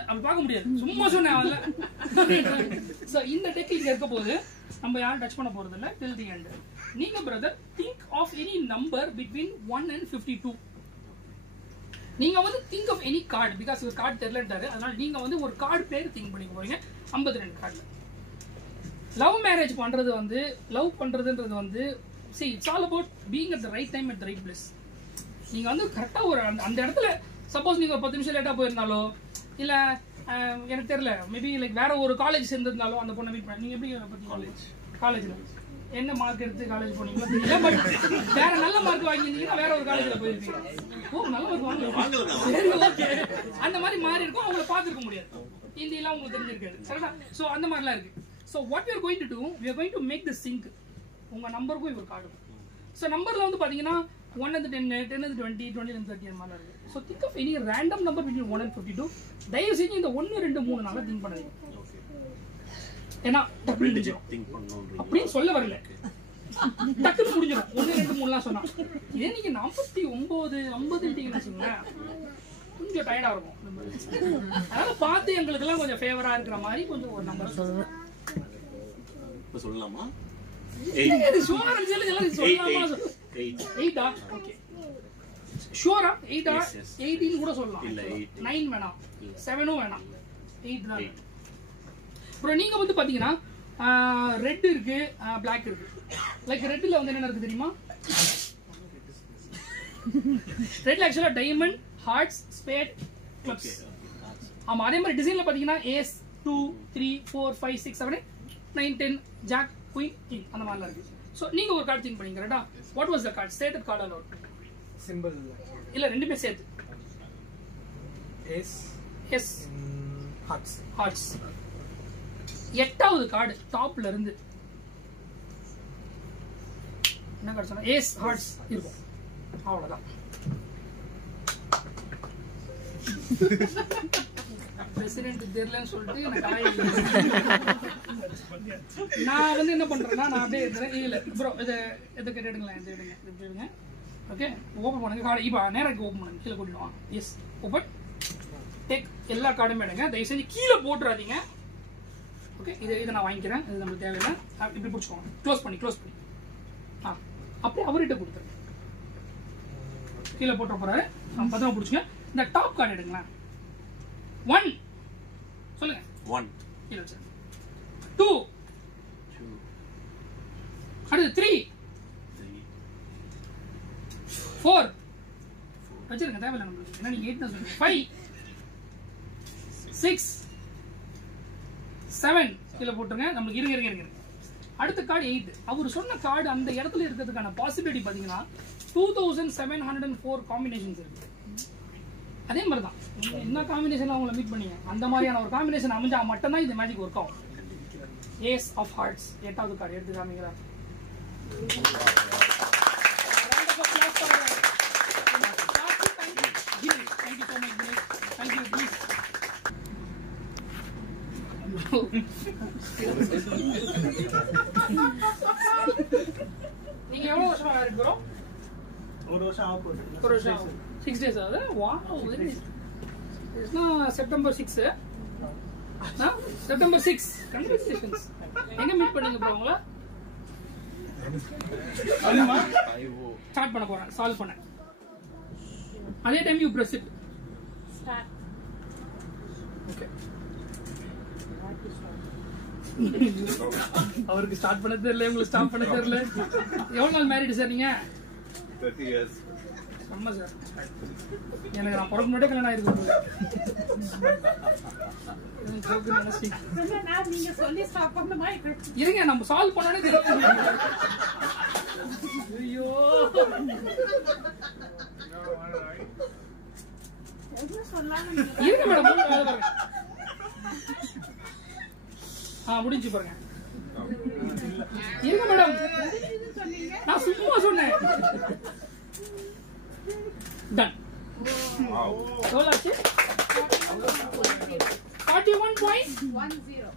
அப்படி பார்க்க முடியாது, சும்மா சொன்னேன். சோ இந்த டெக் இங்க இருக்க போது நம்ம யாரும் டச் பண்ண போறது இல்ல till the end. நீங்க brother think of any number between 1 and 52. நீங்க வந்து think of any card, because ஒரு கார்டு தெரியலன்றாரு, அதனால நீங்க வந்து ஒரு கார்டு பேர் திங்க் பண்ணிக்க போறீங்க. 52 கார்டுல லவ் மேரேஜ் பண்றது வந்து, லவ் பண்றதுன்றது வந்து see it's all about being at the right time at the right place. நீங்க வந்து கரெக்டா ஒரு அந்த இடத்துல சப்போஸ் நீங்க 10 நிமிஷம் லேட்டா போயிருந்தாலோ இல்ல எனக்கு தெரியல மேபி லைக் வேற ஒரு காலேஜ் சேர்ந்திருந்தாலோ அந்த பொண்ணை மீட் பண்ணி நீங்க எப்படி காலேஜ்ல என்ன மார்க் எடுத்து காலேஜ் போனீங்களோ தெரியல, பட் வேற நல்ல மார்க் வாங்கியிருந்தீங்கன்னா வேற ஒரு காலேஜ்ல போயிருப்பீங்க. ஓ, நல்ல மார்க் வாங்கல, சரி ஓகே. அந்த மாதிரி மாறி இருக்கும், அவங்கள பார்த்துருக்க முடியாது, ஹிந்திலாம் உங்களுக்கு தெரிஞ்சிருக்காது. சரிடா? ஸோ அந்த மாதிரிலாம் இருக்கு. So what we are going to do, we are going to make the sync. உங்க நம்பருக்கும் இவர் கார்டு. ஸோ நம்பர்ல வந்து பாத்தீங்கன்னா 1 and 10, 10 and 20, 20 and 30 அந்த மாதிரி இருக்கு. So think of any random number between 1 and 52. தயவு செஞ்சு இந்த 1, 2, 3 நாள திங்க் பண்ணாதீங்க. ஏன்னா அப்படின்னு சொல்ல வரல, டக்குன்னு முடிஞ்சிடும். 1, 2, 3லாம் சொன்னா இதே நீங்க 49, 50 வச்சுங்களேன் கொஞ்சம் டயர்டா இருக்கும். அதனால பார்த்து எங்களுக்கு எல்லாம் கொஞ்சம் ஃபேவரா இருக்கிற மாதிரி கொஞ்சம் ஒரு நம்பர் சொல்லுங்க. சொல்லலாமா? 8 ஷூரா? 8 18 கூட சொல்லலாம். 9 வேணாம், 7 வேணாம், 8 தான். அப்புறம் நீங்க வந்து பாத்தீங்கன்னா ரெட் இருக்கு, பிளாக் இருக்கு. லைக் ரெட்ல வந்து என்ன இருக்கு தெரியுமா? ரெட்ல ஆக்சுவலா டைமண்ட், ஹார்ட்ஸ், ஸ்பேட், கிளப்ஸ். ஆமா, அதே மாதிரி டிசைன்ல பாத்தீங்கன்னா ஏஸ் 2, 3, 4, 5, 6, 7, 9, 10, ஜாக், குயின், கிங் அந்த மாதிரிலாம் இருக்கு. ஸோ நீங்க ஒரு கார்டு திங்க் பண்ணீங்க. கரெக்டா? What was the card? Stated card aloud simple இல்ல ரெண்டுமே சேர்த்து. Yes yes hearts. ஹார்ட்ஸ். 8வது கார்டு டாப்ல இருந்து என்ன கார்டு சொன்னா? ஏஸ் ஹார்ட்ஸ் இருக்கும். அவ்வளவுதான். பிரசிடென்ட் தெரியலன்னு சொல்லிட்டு நான் வந்து என்ன பண்றேன்னா நான் அப்படியே இருக்கிறேன். இல்ல ப்ரோ இதை கேட்டுடுங்களேன், இது எடுங்க, இப்படி எடுங்க. ஓகே, ஓப்பன் பண்ணுங்க கார்டு. இப்போ நேரம் ஓப்பன் பண்ணுங்க, கீழே கூட்டிடுவாங்க. S, open, take. எல்லா கார்டும் எடுங்க, தயவு செஞ்சு கீழே போட்டுறாதீங்க. ஓகே, இதை நான் வாங்கிக்கிறேன், இது நமக்கு தேவையில்லை. இப்படி பிடிச்சிக்கோங்க, க்ளோஸ் பண்ணி அப்படியே அவர்கிட்ட கொடுத்துருங்க. கீழே போட்டு போறாரு, பத்திரமா பிடிச்சிங்க. இந்த டாப் கார்டு எடுங்களேன். 1 சொல்லுங்க. 1 கீழே வச்சு 2 அடுத்து 3 4 வச்சிருங்க, தேவையில்லை நம்மளுக்கு. ஏன்னா நீங்க 8 தான் சொல்லுங்க. 5 6 7 கீழே போட்டுருங்க. நம்மளுக்கு இருங்க. அடுத்த கார்டு 8. அவர் சொன்ன கார்டு அந்த இடத்துல இருக்கிறதுக்கான பாசிபிலிட்டி பாத்தீங்கன்னா 2704 காம்பினேஷன்ஸ் இருக்கு. அதே மாதிரி தான் நீங்க என்ன காம்பினேஷன் அவங்கள மீட் பண்ணீங்க அந்த மாதிரியான ஒரு காம்பினேஷன் அமைஞ்சா மட்டும்தான் இந்த மேஜிக் ஒர்க் ஆகும். ஏஸ் ஆஃப் ஹார்ட்ஸ் 8வது கார்டு எடுத்து காமிக்கிறா. நீங்க எவ்வளவு வருஷமா மேரிட் ப்ரோ? ஒரு வருஷம் ஆக போகுது. ஒரு வருஷம் 6 days ஆகுது. வாவ் வெரி இட்ஸ்னா செப்டம்பர் 6 செப்டம்பர் 6 கங்க்ராச்சுலேஷன்ஸ். எங்க மீட் பண்ணீங்க ப்ரோ உங்கள? அம்மா ஸ்டார்ட் பண்ண போறேன் சால்வ் பண்ண. அதே time you press it Start. Okay. அவருக்கு ஸ்டார்ட் பண்ண தெரியல, உங்களுக்கு ஸ்டாப் பண்ண தெரியல. எவ்வளவு நாள் மேரிட் சார் நீங்க? 30 years. ஆமா சார். எனக்கு நான் பிறகு முன்னாடியே கல்யாணம் ஆயிருக்கு. நீங்க சொல்லி ஸ்டாப் பண்ண மாதிரி இருங்க நம்ம சால்வ் பண்ணானே தெரியும். ஐயோ இருங்க மேடம். முடிஞ்சு பாருங்க. இருங்க மேடம், நான் சும்மா சொன்னேன். டன். எவ்வளவு ஆச்சு? 41.10.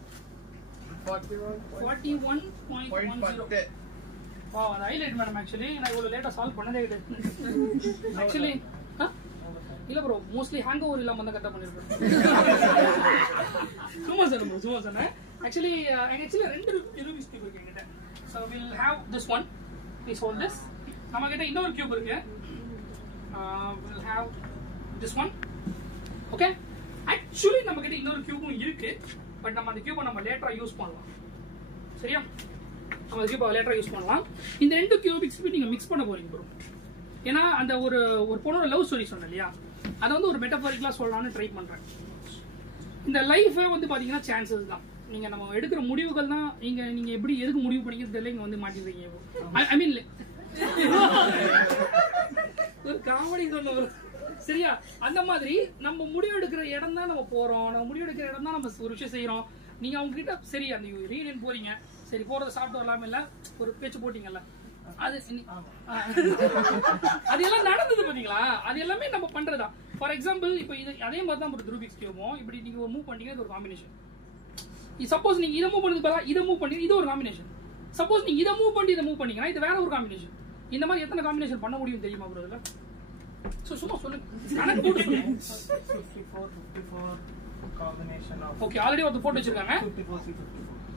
41.10. Wow, அது ஹைலைட் மேடம். ஆக்சுவலி நான் இவ்வளவு லேட்டா சால்வ் பண்ணதே கிடையாது. ஆக்சுவலி இல்ல ப்ரோ, மோஸ்ட்லி ஹேங் ஓவர் இல்லாம தான் கரெக்டா பண்ணிருக்கேன். சும்மா சொன்னேன். ஆக்சுவலி ரெண்டு ரூபிக்ஸ் கியூப் இருக்கு என்கிட்ட. So we'll have this one. Please hold this. நம்ம கிட்ட இன்னொரு கியூப் இருக்கு. We'll have this one. Okay? Actually நம்ம கிட்ட இன்னொரு கியூபும் இருக்கு. பட் நம்ம அந்த கியூபை நம்ம லேட்டரா யூஸ் பண்ணலாம். சரியா? நம்ம அந்த கியூபை லேட்டரா யூஸ் பண்ணலாம். இந்த ரெண்டு கியூபிக்ஸ் நீங்க மிக்ஸ் பண்ண போறீங்க ப்ரோ. ஏன்னா அந்த ஒரு பொண்ணோட லவ் ஸ்டோரி சொன்னேன் இல்லையா, அதை வந்து ஒரு மெட்டபாரிக்கலா சொல்லலாம்னு ட்ரை பண்றேன். இந்த லைஃபே வந்து பாத்தீங்கன்னா சான்சஸ் தான். நீங்க நம்ம எடுக்கிற முடிவுகள் தான். நீங்க எப்படி எதுக்கு முடிவு பண்ணிக்கிறது தெரியல, இங்க வந்து மாட்டிருக்கீங்க. ஐ மீன் ஒரு காமெடி சொன்ன சரியா? அந்த மாதிரி நம்ம முடிவு எடுக்கிற இடம் தான் நம்ம போறோம். நம்ம முடிவு எடுக்கிற இடம் தான் நம்ம ஒரு விஷயம் செய்யறோம். நீங்க அவங்க கிட்ட சரி அந்த ரீயூனியன் போறீங்க, சரி போறதை சாப்பிட்டு வரலாம இல்ல ஒரு பேச்சு போட்டீங்கல்ல, அது எல்லாம் நடந்தது பாத்தீங்களா? அது எல்லாமே நம்ம பண்றதா. ஃபார் எக்ஸாம்பிள் இப்போ இது அதே மாதிரி தான் ஒரு ரூபிக்ஸ் கியூபும் இப்படி நீங்க ஒரு மூவ் பண்ணீங்க, இது ஒரு காம்பினேஷன். சப்போஸ் நீங்க இதை மூவ் பண்ணதுக்கு பதிலா இதை மூவ் பண்ணி இது ஒரு காம்பினேஷன். சப்போஸ் நீங்க இதை மூவ் பண்ணி இதை மூவ் பண்ணீங்கன்னா இது வேற ஒரு காம்பினேஷன். இந்த மாதிரி எத்தனை காம்பினேஷன் பண்ண முடியும் தெரியுமா ப்ரோ? இதுல சும்மா சொல்லுங்க. கணக்கு போட்டு சொல்லுங்க. 54 combination of ஓகே, ஆல்ரெடி ஒரு போட்டு வச்சிருக்காங்க. 54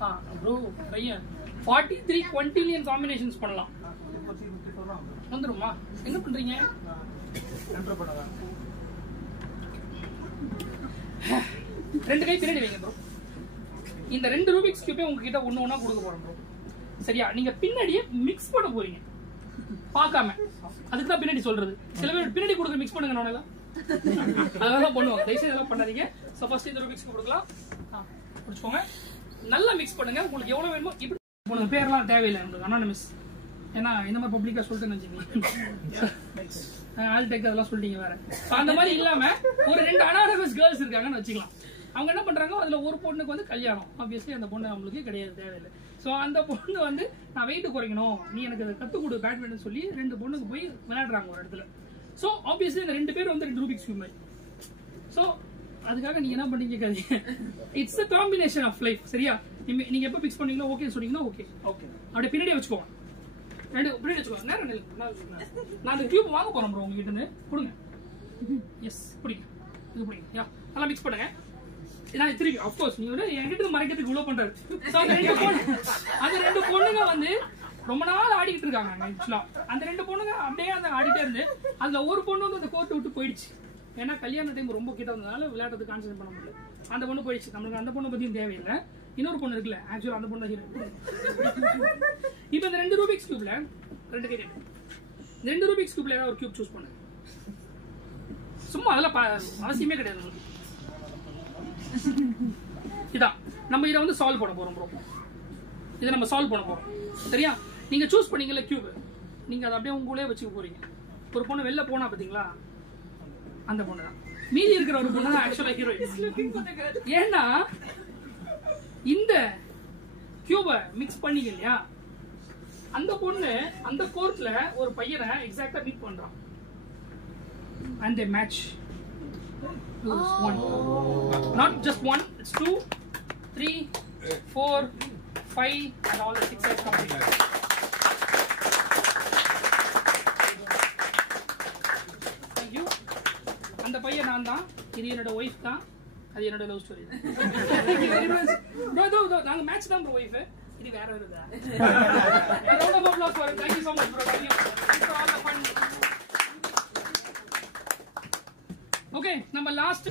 54 ப்ரோ பையன் 43 குவிண்டிலியன் காம்பினேஷன்ஸ் பண்ணலாம். 54 வந்துருமா? என்ன பண்றீங்க? என்டர் பண்ணுங்க. ரெண்டு கை பின்னாடி வைங்க ப்ரோ. இந்த ரெண்டு ரூபிக்ஸ் கியூபே உங்ககிட்ட ஒண்ணு ஒண்ணா கொடுக்க போறோம் ப்ரோ. சரியா? நீங்க பின்னாடியே மிக்ஸ் பண்ண போறீங்க பார்க்காம. அதுக்கு தான் பின்னாடி சொல்றது. சில பேர் பின்னாடி கொடுக்க மிக்ஸ் பண்ணுங்க நானே அதெல்லாம் பண்ணுவாங்க. தயவுசெய்து இதெல்லாம் பண்ணாதீங்க. ஸோ ஃபர்ஸ்ட் இந்த ரூபிக்ஸ் கொடுக்கலாம். பிடிச்சுக்கோங்க, நல்லா மிக்ஸ் பண்ணுங்க. உங்களுக்கு எவ்வளவு வேணுமோ இப்படி உங்களுக்கு பேர்லாம் தேவையில்லை. உங்களுக்கு அனானிமஸ், ஏன்னா இந்த மாதிரி பப்ளிக்கா சொல்லிட்டு நினைச்சீங்க ஆல்டெக் அதெல்லாம் சொல்லிட்டீங்க வேற. அந்த மாதிரி இல்லாம ஒரு 2 அனானிமஸ் கேர்ள்ஸ் இருக்காங்கன்னு வச்சுக்கலாம். அவங்க என்ன பண்றாங்க, அதுல ஒரு பொண்ணுக்கு வந்து கல்யாணம். ஆப்வியஸ்லி அந்த பொண்ணு அவங்களுக்கு கிடையாது, தேவையில்லை. ஸோ அந்த பொண்ணு வந்து நான் வெயிட் குறைக்கணும், நீ எனக்கு அதை கற்றுக் கொடு பேட்மிண்டன் சொல்லி 2 பொண்ணுக்கு போய் விளையாடுறாங்க ஒரு இடத்துல. ஸோ ஆப்வியஸ்லி இந்த 2 பேர் வந்து 2 ரூபிக்ஸ் கியூப் மாதிரி. ஸோ அதுக்காக நீங்க என்ன பண்ணீங்க கேட்காதீங்க. It's a combination of life. சரியா? நீங்க எப்போ பிக்ஸ் பண்ணீங்களோ ஓகே சொன்னீங்கன்னா ஓகே ஓகே அப்படியே பின்னாடியே வச்சுக்கோங்க. பின்னாடி வச்சுக்கோங்க. நான் அந்த கியூப் வாங்க போறேன் ப்ரோ உங்ககிட்ட இருந்து. கொடுங்க. எஸ் பிடிங்க. இது பிடிங்க. நல்லா மிக்ஸ் பண்ணுங்க. நான் திருப்பி அப்கோர்ஸ் நீ வந்து என்கிட்ட மறைக்கிறதுக்கு இவ்வளவு பண்றாரு. அந்த 2 பொண்ணுங்க வந்து ரொம்ப நாள் ஆடிக்கிட்டு இருக்காங்க. ஆக்சுவலா அந்த 2 பொண்ணுங்க அப்படியே அந்த ஆடிட்டே இருந்து அதுல ஒரு பொண்ணு வந்து அந்த கோர்ட்டு விட்டு போயிடுச்சு. ஏன்னா கல்யாண டைம் ரொம்ப கிட்ட வந்ததுனால விளையாட்டுக்கு கான்சென்ட்ரேட் பண்ண முடியல. அந்த பொண்ணு போயிடுச்சு. நம்மளுக்கு அந்த பொண்ணை பத்தியும் தேவையில்லை. இன்னொரு பொண்ணு இருக்குல்ல, ஆக்சுவலா அந்த பொண்ணு இப்ப இந்த 2 ரூபிக்ஸ் கியூப்ல 2 கை 2 ரூபிக்ஸ் கியூப்ல ஏதாவது ஒரு கியூப் சூஸ் பண்ணு. சும்மா அதெல்லாம் அவசியமே கிடையாது. இதான் நம்ம இதை வந்து சால்வ் பண்ண போறோம் ப்ரோ. இதை நம்ம சால்வ் பண்ண போறோம். சரியா? நீங்க சூஸ் பண்ணீங்கல்ல கியூப், நீங்க அதை அப்படியே உங்களே வச்சுக்க போறீங்க. ஒரு பொண்ணு வெளில போனா பாத்தீங்களா, அந்த பொண்ணு தான். மீதி இருக்கிற ஒரு பொண்ணு தான் ஆக்சுவலா ஹீரோயின். ஏன்னா இந்த கியூப மிக்ஸ் பண்ணீங்க இல்லையா, அந்த பொண்ணு அந்த கோர்ட்ல ஒரு பையனை எக்ஸாக்டா மீட் பண்றான். And they match. One. Not just one, it's 2, 3, 4, 5 and all the 6 are complete. Thank you. அந்த பையன் நான் தான், இது என்னோட ஒய்ஃப் தான், அது என்னோட love story. Thank you very much. No, நாங்க மேட்ச் தான் bro wife. இது வேற வருதா? Round of applause for it. Thank you so much bro. Thank you. Thanks for all the fun. Okay, number last.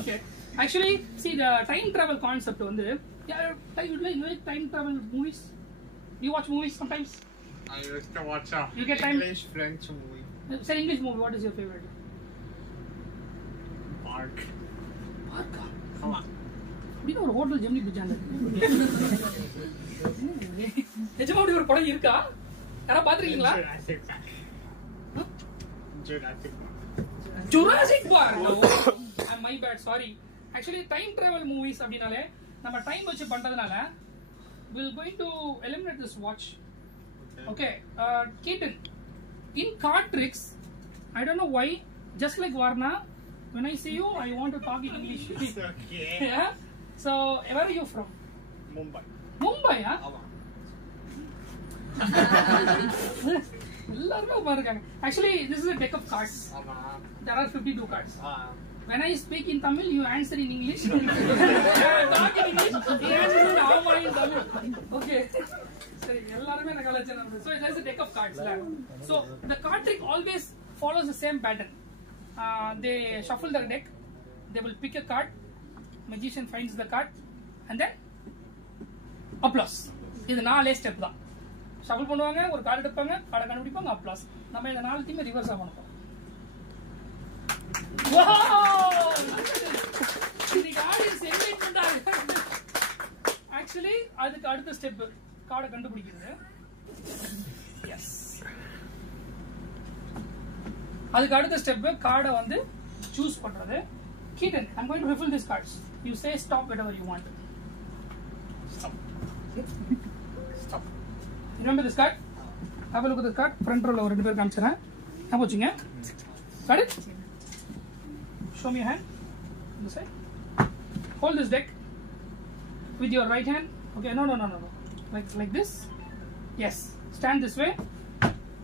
Okay. Actually, see the time travel concept on the. Yeah, you like time travel movies? You watch movies sometimes? I used to watch a You get time? English French movie. Say English movie. What is your favorite? Park. Parka. Come on. அப்படின்னா ஒரு hotel Gemini பிரிட்ஜாங்க. நிஜமா அப்படி ஒரு படம் இருக்கா? யாரா பாத்துருக்கீங்களா? Jurassic Park. Jurassic Park. No. My bad. Sorry. Actually, time travel movies அப்படினாலே நம்ம டைம் வச்சு பண்றதுனால we'll going to eliminate this watch. Okay. Keaton. In card tricks, I don't know why. Just like Varna, when I see you, I want to talk in English. Okay. Yeah. So, where are you from? Mumbai. Mumbai, huh? Come on. எல்லாருமே பாருங்க. Actually, this is a deck of cards. Come on. There are 52 cards. Ah. When I speak in Tamil, you answer in English. Talk in English. He answers in Amma in Tamil. Okay. Sorry, எல்லாருமே நான் கலாச்சாரம். So it has a deck of cards. So the card trick always follows the same pattern. They shuffle the deck. They will pick a card. Magician finds the card, and then applause. இது 4 step தான். Shuffle பண்ணுவாங்க, ஒரு card எடுப்பாங்க, கார்டை கண்டுபிடிப்பாங்க, applause. நம்ம இந்த 4 தீமே reverse ஆக பண்ணுவோம். ஆக்சுவலி அதுக்கு அடுத்த ஸ்டெப் கார்டை கண்டுபிடிக்கிறது. எஸ், அதுக்கு அடுத்த ஸ்டெப் கார்டை வந்து சூஸ் பண்றது. Keaton, I'm going to refill these cards. You say stop whenever you want. Stop. Stop. Remember this card? Have a look at this card. Front row la oru rendu per kaamichireen. How much inga? Got it? Show me your hand. This side. Hold this deck with your right hand. Okay, no. Like this. Yes. Stand this way.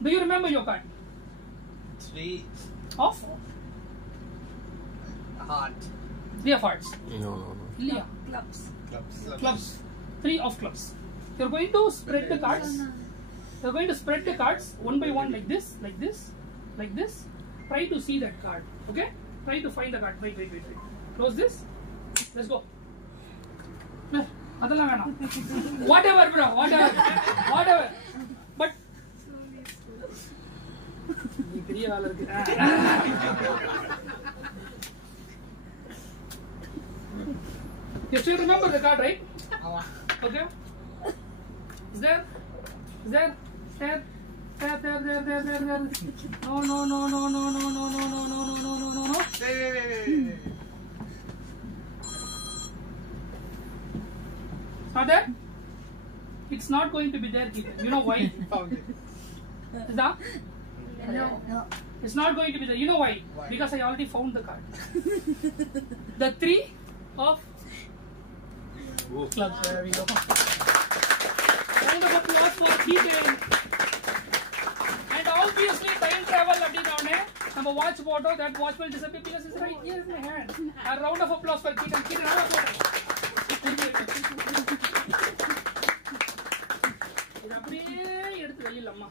Do you remember your card? 3 Of? heart. 3 of hearts. No. Ilya. Clubs. Clubs. 3 of clubs. You're going to spread the cards. You're going to spread the cards one by one like this, like this, like this. Try to see that card. Okay? Try to find the card. Wait. Close this. Let's go. Adala vena. Whatever, bro. Whatever. But நீ பெரிய வேலை இருக்கு. You still remember the card, right? Okay. Is there? There. No. Wait. Not there? It's not going to be there, Keaton. You know why? Found it. Is that? No. It's not going to be there. You know why? Why? Because I already found the card. The 3 of clubs. There we go. Round of applause for Keaton. And obviously time travel அப்படினே நம்ம watch photo, that watch will disappear because it's right here in my hand. A round of applause for Keaton. Keaton, have a photo. இது அப்படியே எடுத்து கையில் அம்மா.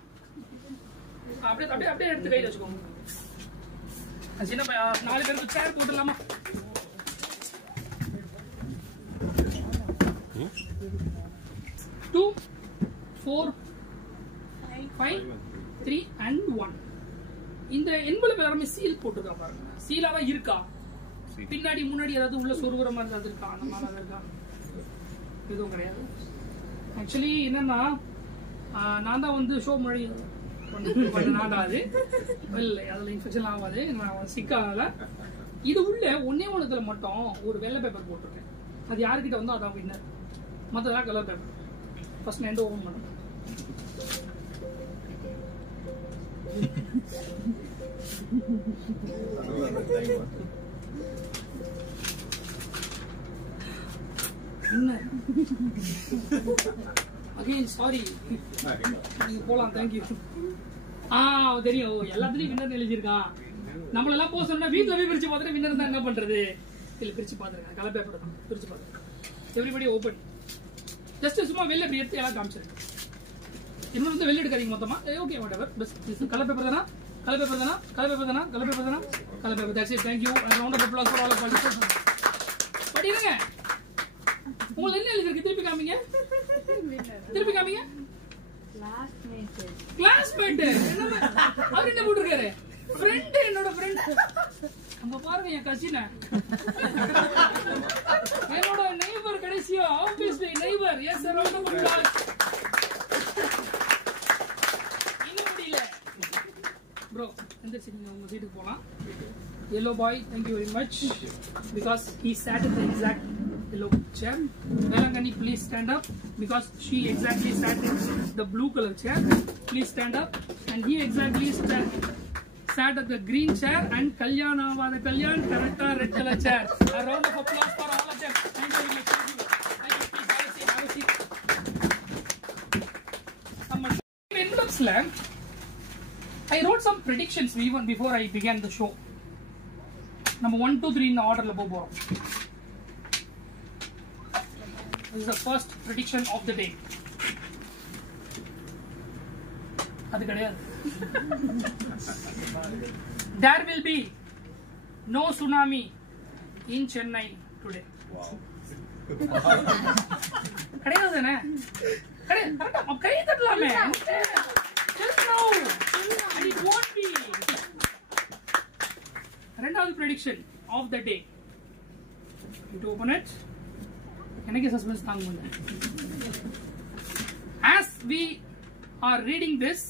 அப்படியே எடுத்து கையில் வச்சுக்கோங்க. சின்ன 4 பேருக்கு சேர் போட்டுடலாமா? Two, 4, 5, 3 and 1. இந்த envelope எல்லாமே சீல் போட்டுருக்கா பாருங்க. சீலா தான் இருக்கா? பின்னாடி முன்னாடி ஏதாவது உள்ள சொருகுற மாதிரி ஏதாவது இருக்கா? அந்த மாதிரி இருக்கா? எதுவும் கிடையாது. ஆக்சுவலி என்னன்னா நான் தான் வந்து ஷோ மொழி பண்ண நாடாது இல்லை, அதில் இன்ஃபெக்ஷன் ஆகாது, நான் சிக்காகல. இது உள்ள ஒன்னே ஒண்ணுத்துல மட்டும் ஒரு வெள்ளை பேப்பர் போட்டிருக்கேன். அது யாருக்கிட்ட வந்தோ அதான் வின்னர். மற்றதெல்லாம் கலர் பேப்பர். ஃபர்ஸ்ட் நான் எந்த ஓபன் பண்ணுறேன். அகைன் சாரி, நீங்க போலாம். தேங்க்யூ. தெரியும், எல்லாத்துலயும் வின்னர் எழுதியிருக்கான். நம்மளெல்லாம் போக சொன்னா வீட்டுல போய் பிரிச்சு பார்த்துட்டு வின்னர் தான் என்ன பண்றது? இல்ல பிரிச்சு பார்த்துருக்கேன், கலர் பேப்பர் தான் பிரிச்சு பார்த்துருக்கேன். Everybody open. ஜஸ்ட் சும்மா வெளில இப்படி எடுத்து எல்லாம் காமிச்சிருக்கேன். இன்னும் வந்து வெளில எடுக்காதீங்க மொத்தமா. Okay whatever. பஸ் கலர் பேப்பர் தானா? கலர் பேப்பர் தானா? கலர் பேப்பர் தானா? கலர் பேப்பர் தானா? Colour paper. That's it. Thank you. Round of applause for all of you. படிங்க. உங்களுக்கு என்ன எழுதிருக்கு? திருப்பி காமிங்க. திருப்பி காமிங்க. கிளாஸ்மேட். அவர் என்ன போட்டிருக்காரு? ஃப்ரெண்ட். என்னோட ஃப்ரெண்ட். அங்க பாருங்க என் கசின, என்னோட நெய்பர். கடைசியா obviously neighbour. Yes sir. Round of applause. இன்னும் முடியல ப்ரோ. எந்திரிச்சு நீங்க உங்க சீட்டுக்கு போலாம். Yellow boy, thank you very much because he sat in the exact yellow chair. Velangani, please stand up because she exactly sat in the blue color chair. Please stand up. And he exactly sat at the green chair. And Kalyana was the Kalyan correct red color chair. A round of applause for all of them. Thank you very much. Thank you. Please have a seat. Have a seat. Envelopes la, I wrote some predictions even before I began the show. Number 1, 2, 3 in the order la povom. This is the first prediction of the day. அது கிடையாது. There will be no tsunami in Chennai today. கிடையாது தானே? கிடையாது. கரெக்டா கை தட்டலாமே. Just now. And it won't be. ரெண்டாவது prediction of the day. To open it. எனக்கு suspense தாங்க முடியல. As we are reading this,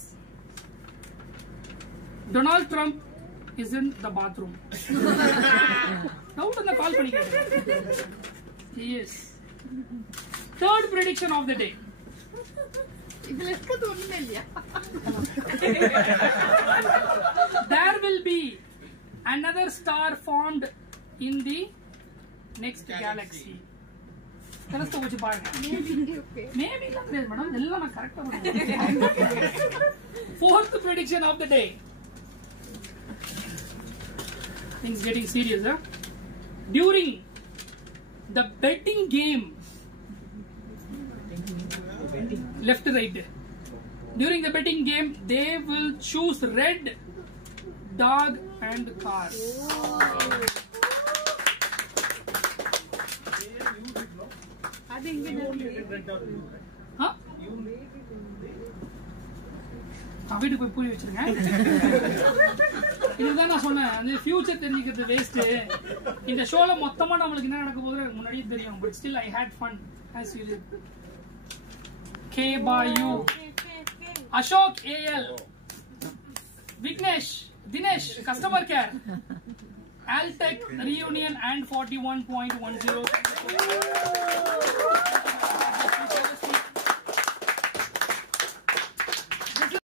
Donald Trump is in the bathroom. Doubt on the call பண்ணி கேட்டேன். Yes. Third prediction of the day. இதுல இருக்கிறது ஒண்ணுமே இல்லையா? There will be another star formed in the next galaxy. கரெக்ட்டா வச்சு பாருங்க. Maybe இல்ல மேடம், எல்லாம் நான் கரெக்ட்டா பண்ணுவேன். Fourth prediction of the day. Things getting serious, huh? During the betting game, left to right. During the betting game, they will choose red, dog, and car. அது இங்க வீட்டுக்கு போய் பூரி வச்சிருங்க. இதுதான் நான் சொன்னேன், அந்த ஃபியூச்சர் தெரிஞ்சுக்கிறது வேஸ்ட். இந்த ஷோல மொத்தமா நம்மளுக்கு என்ன நடக்க போகுது முன்னாடியே தெரியும். But still I had fun as you did. K by U, Ashok AL, Vignesh, Dinesh, customer care, Altec reunion and 41.10.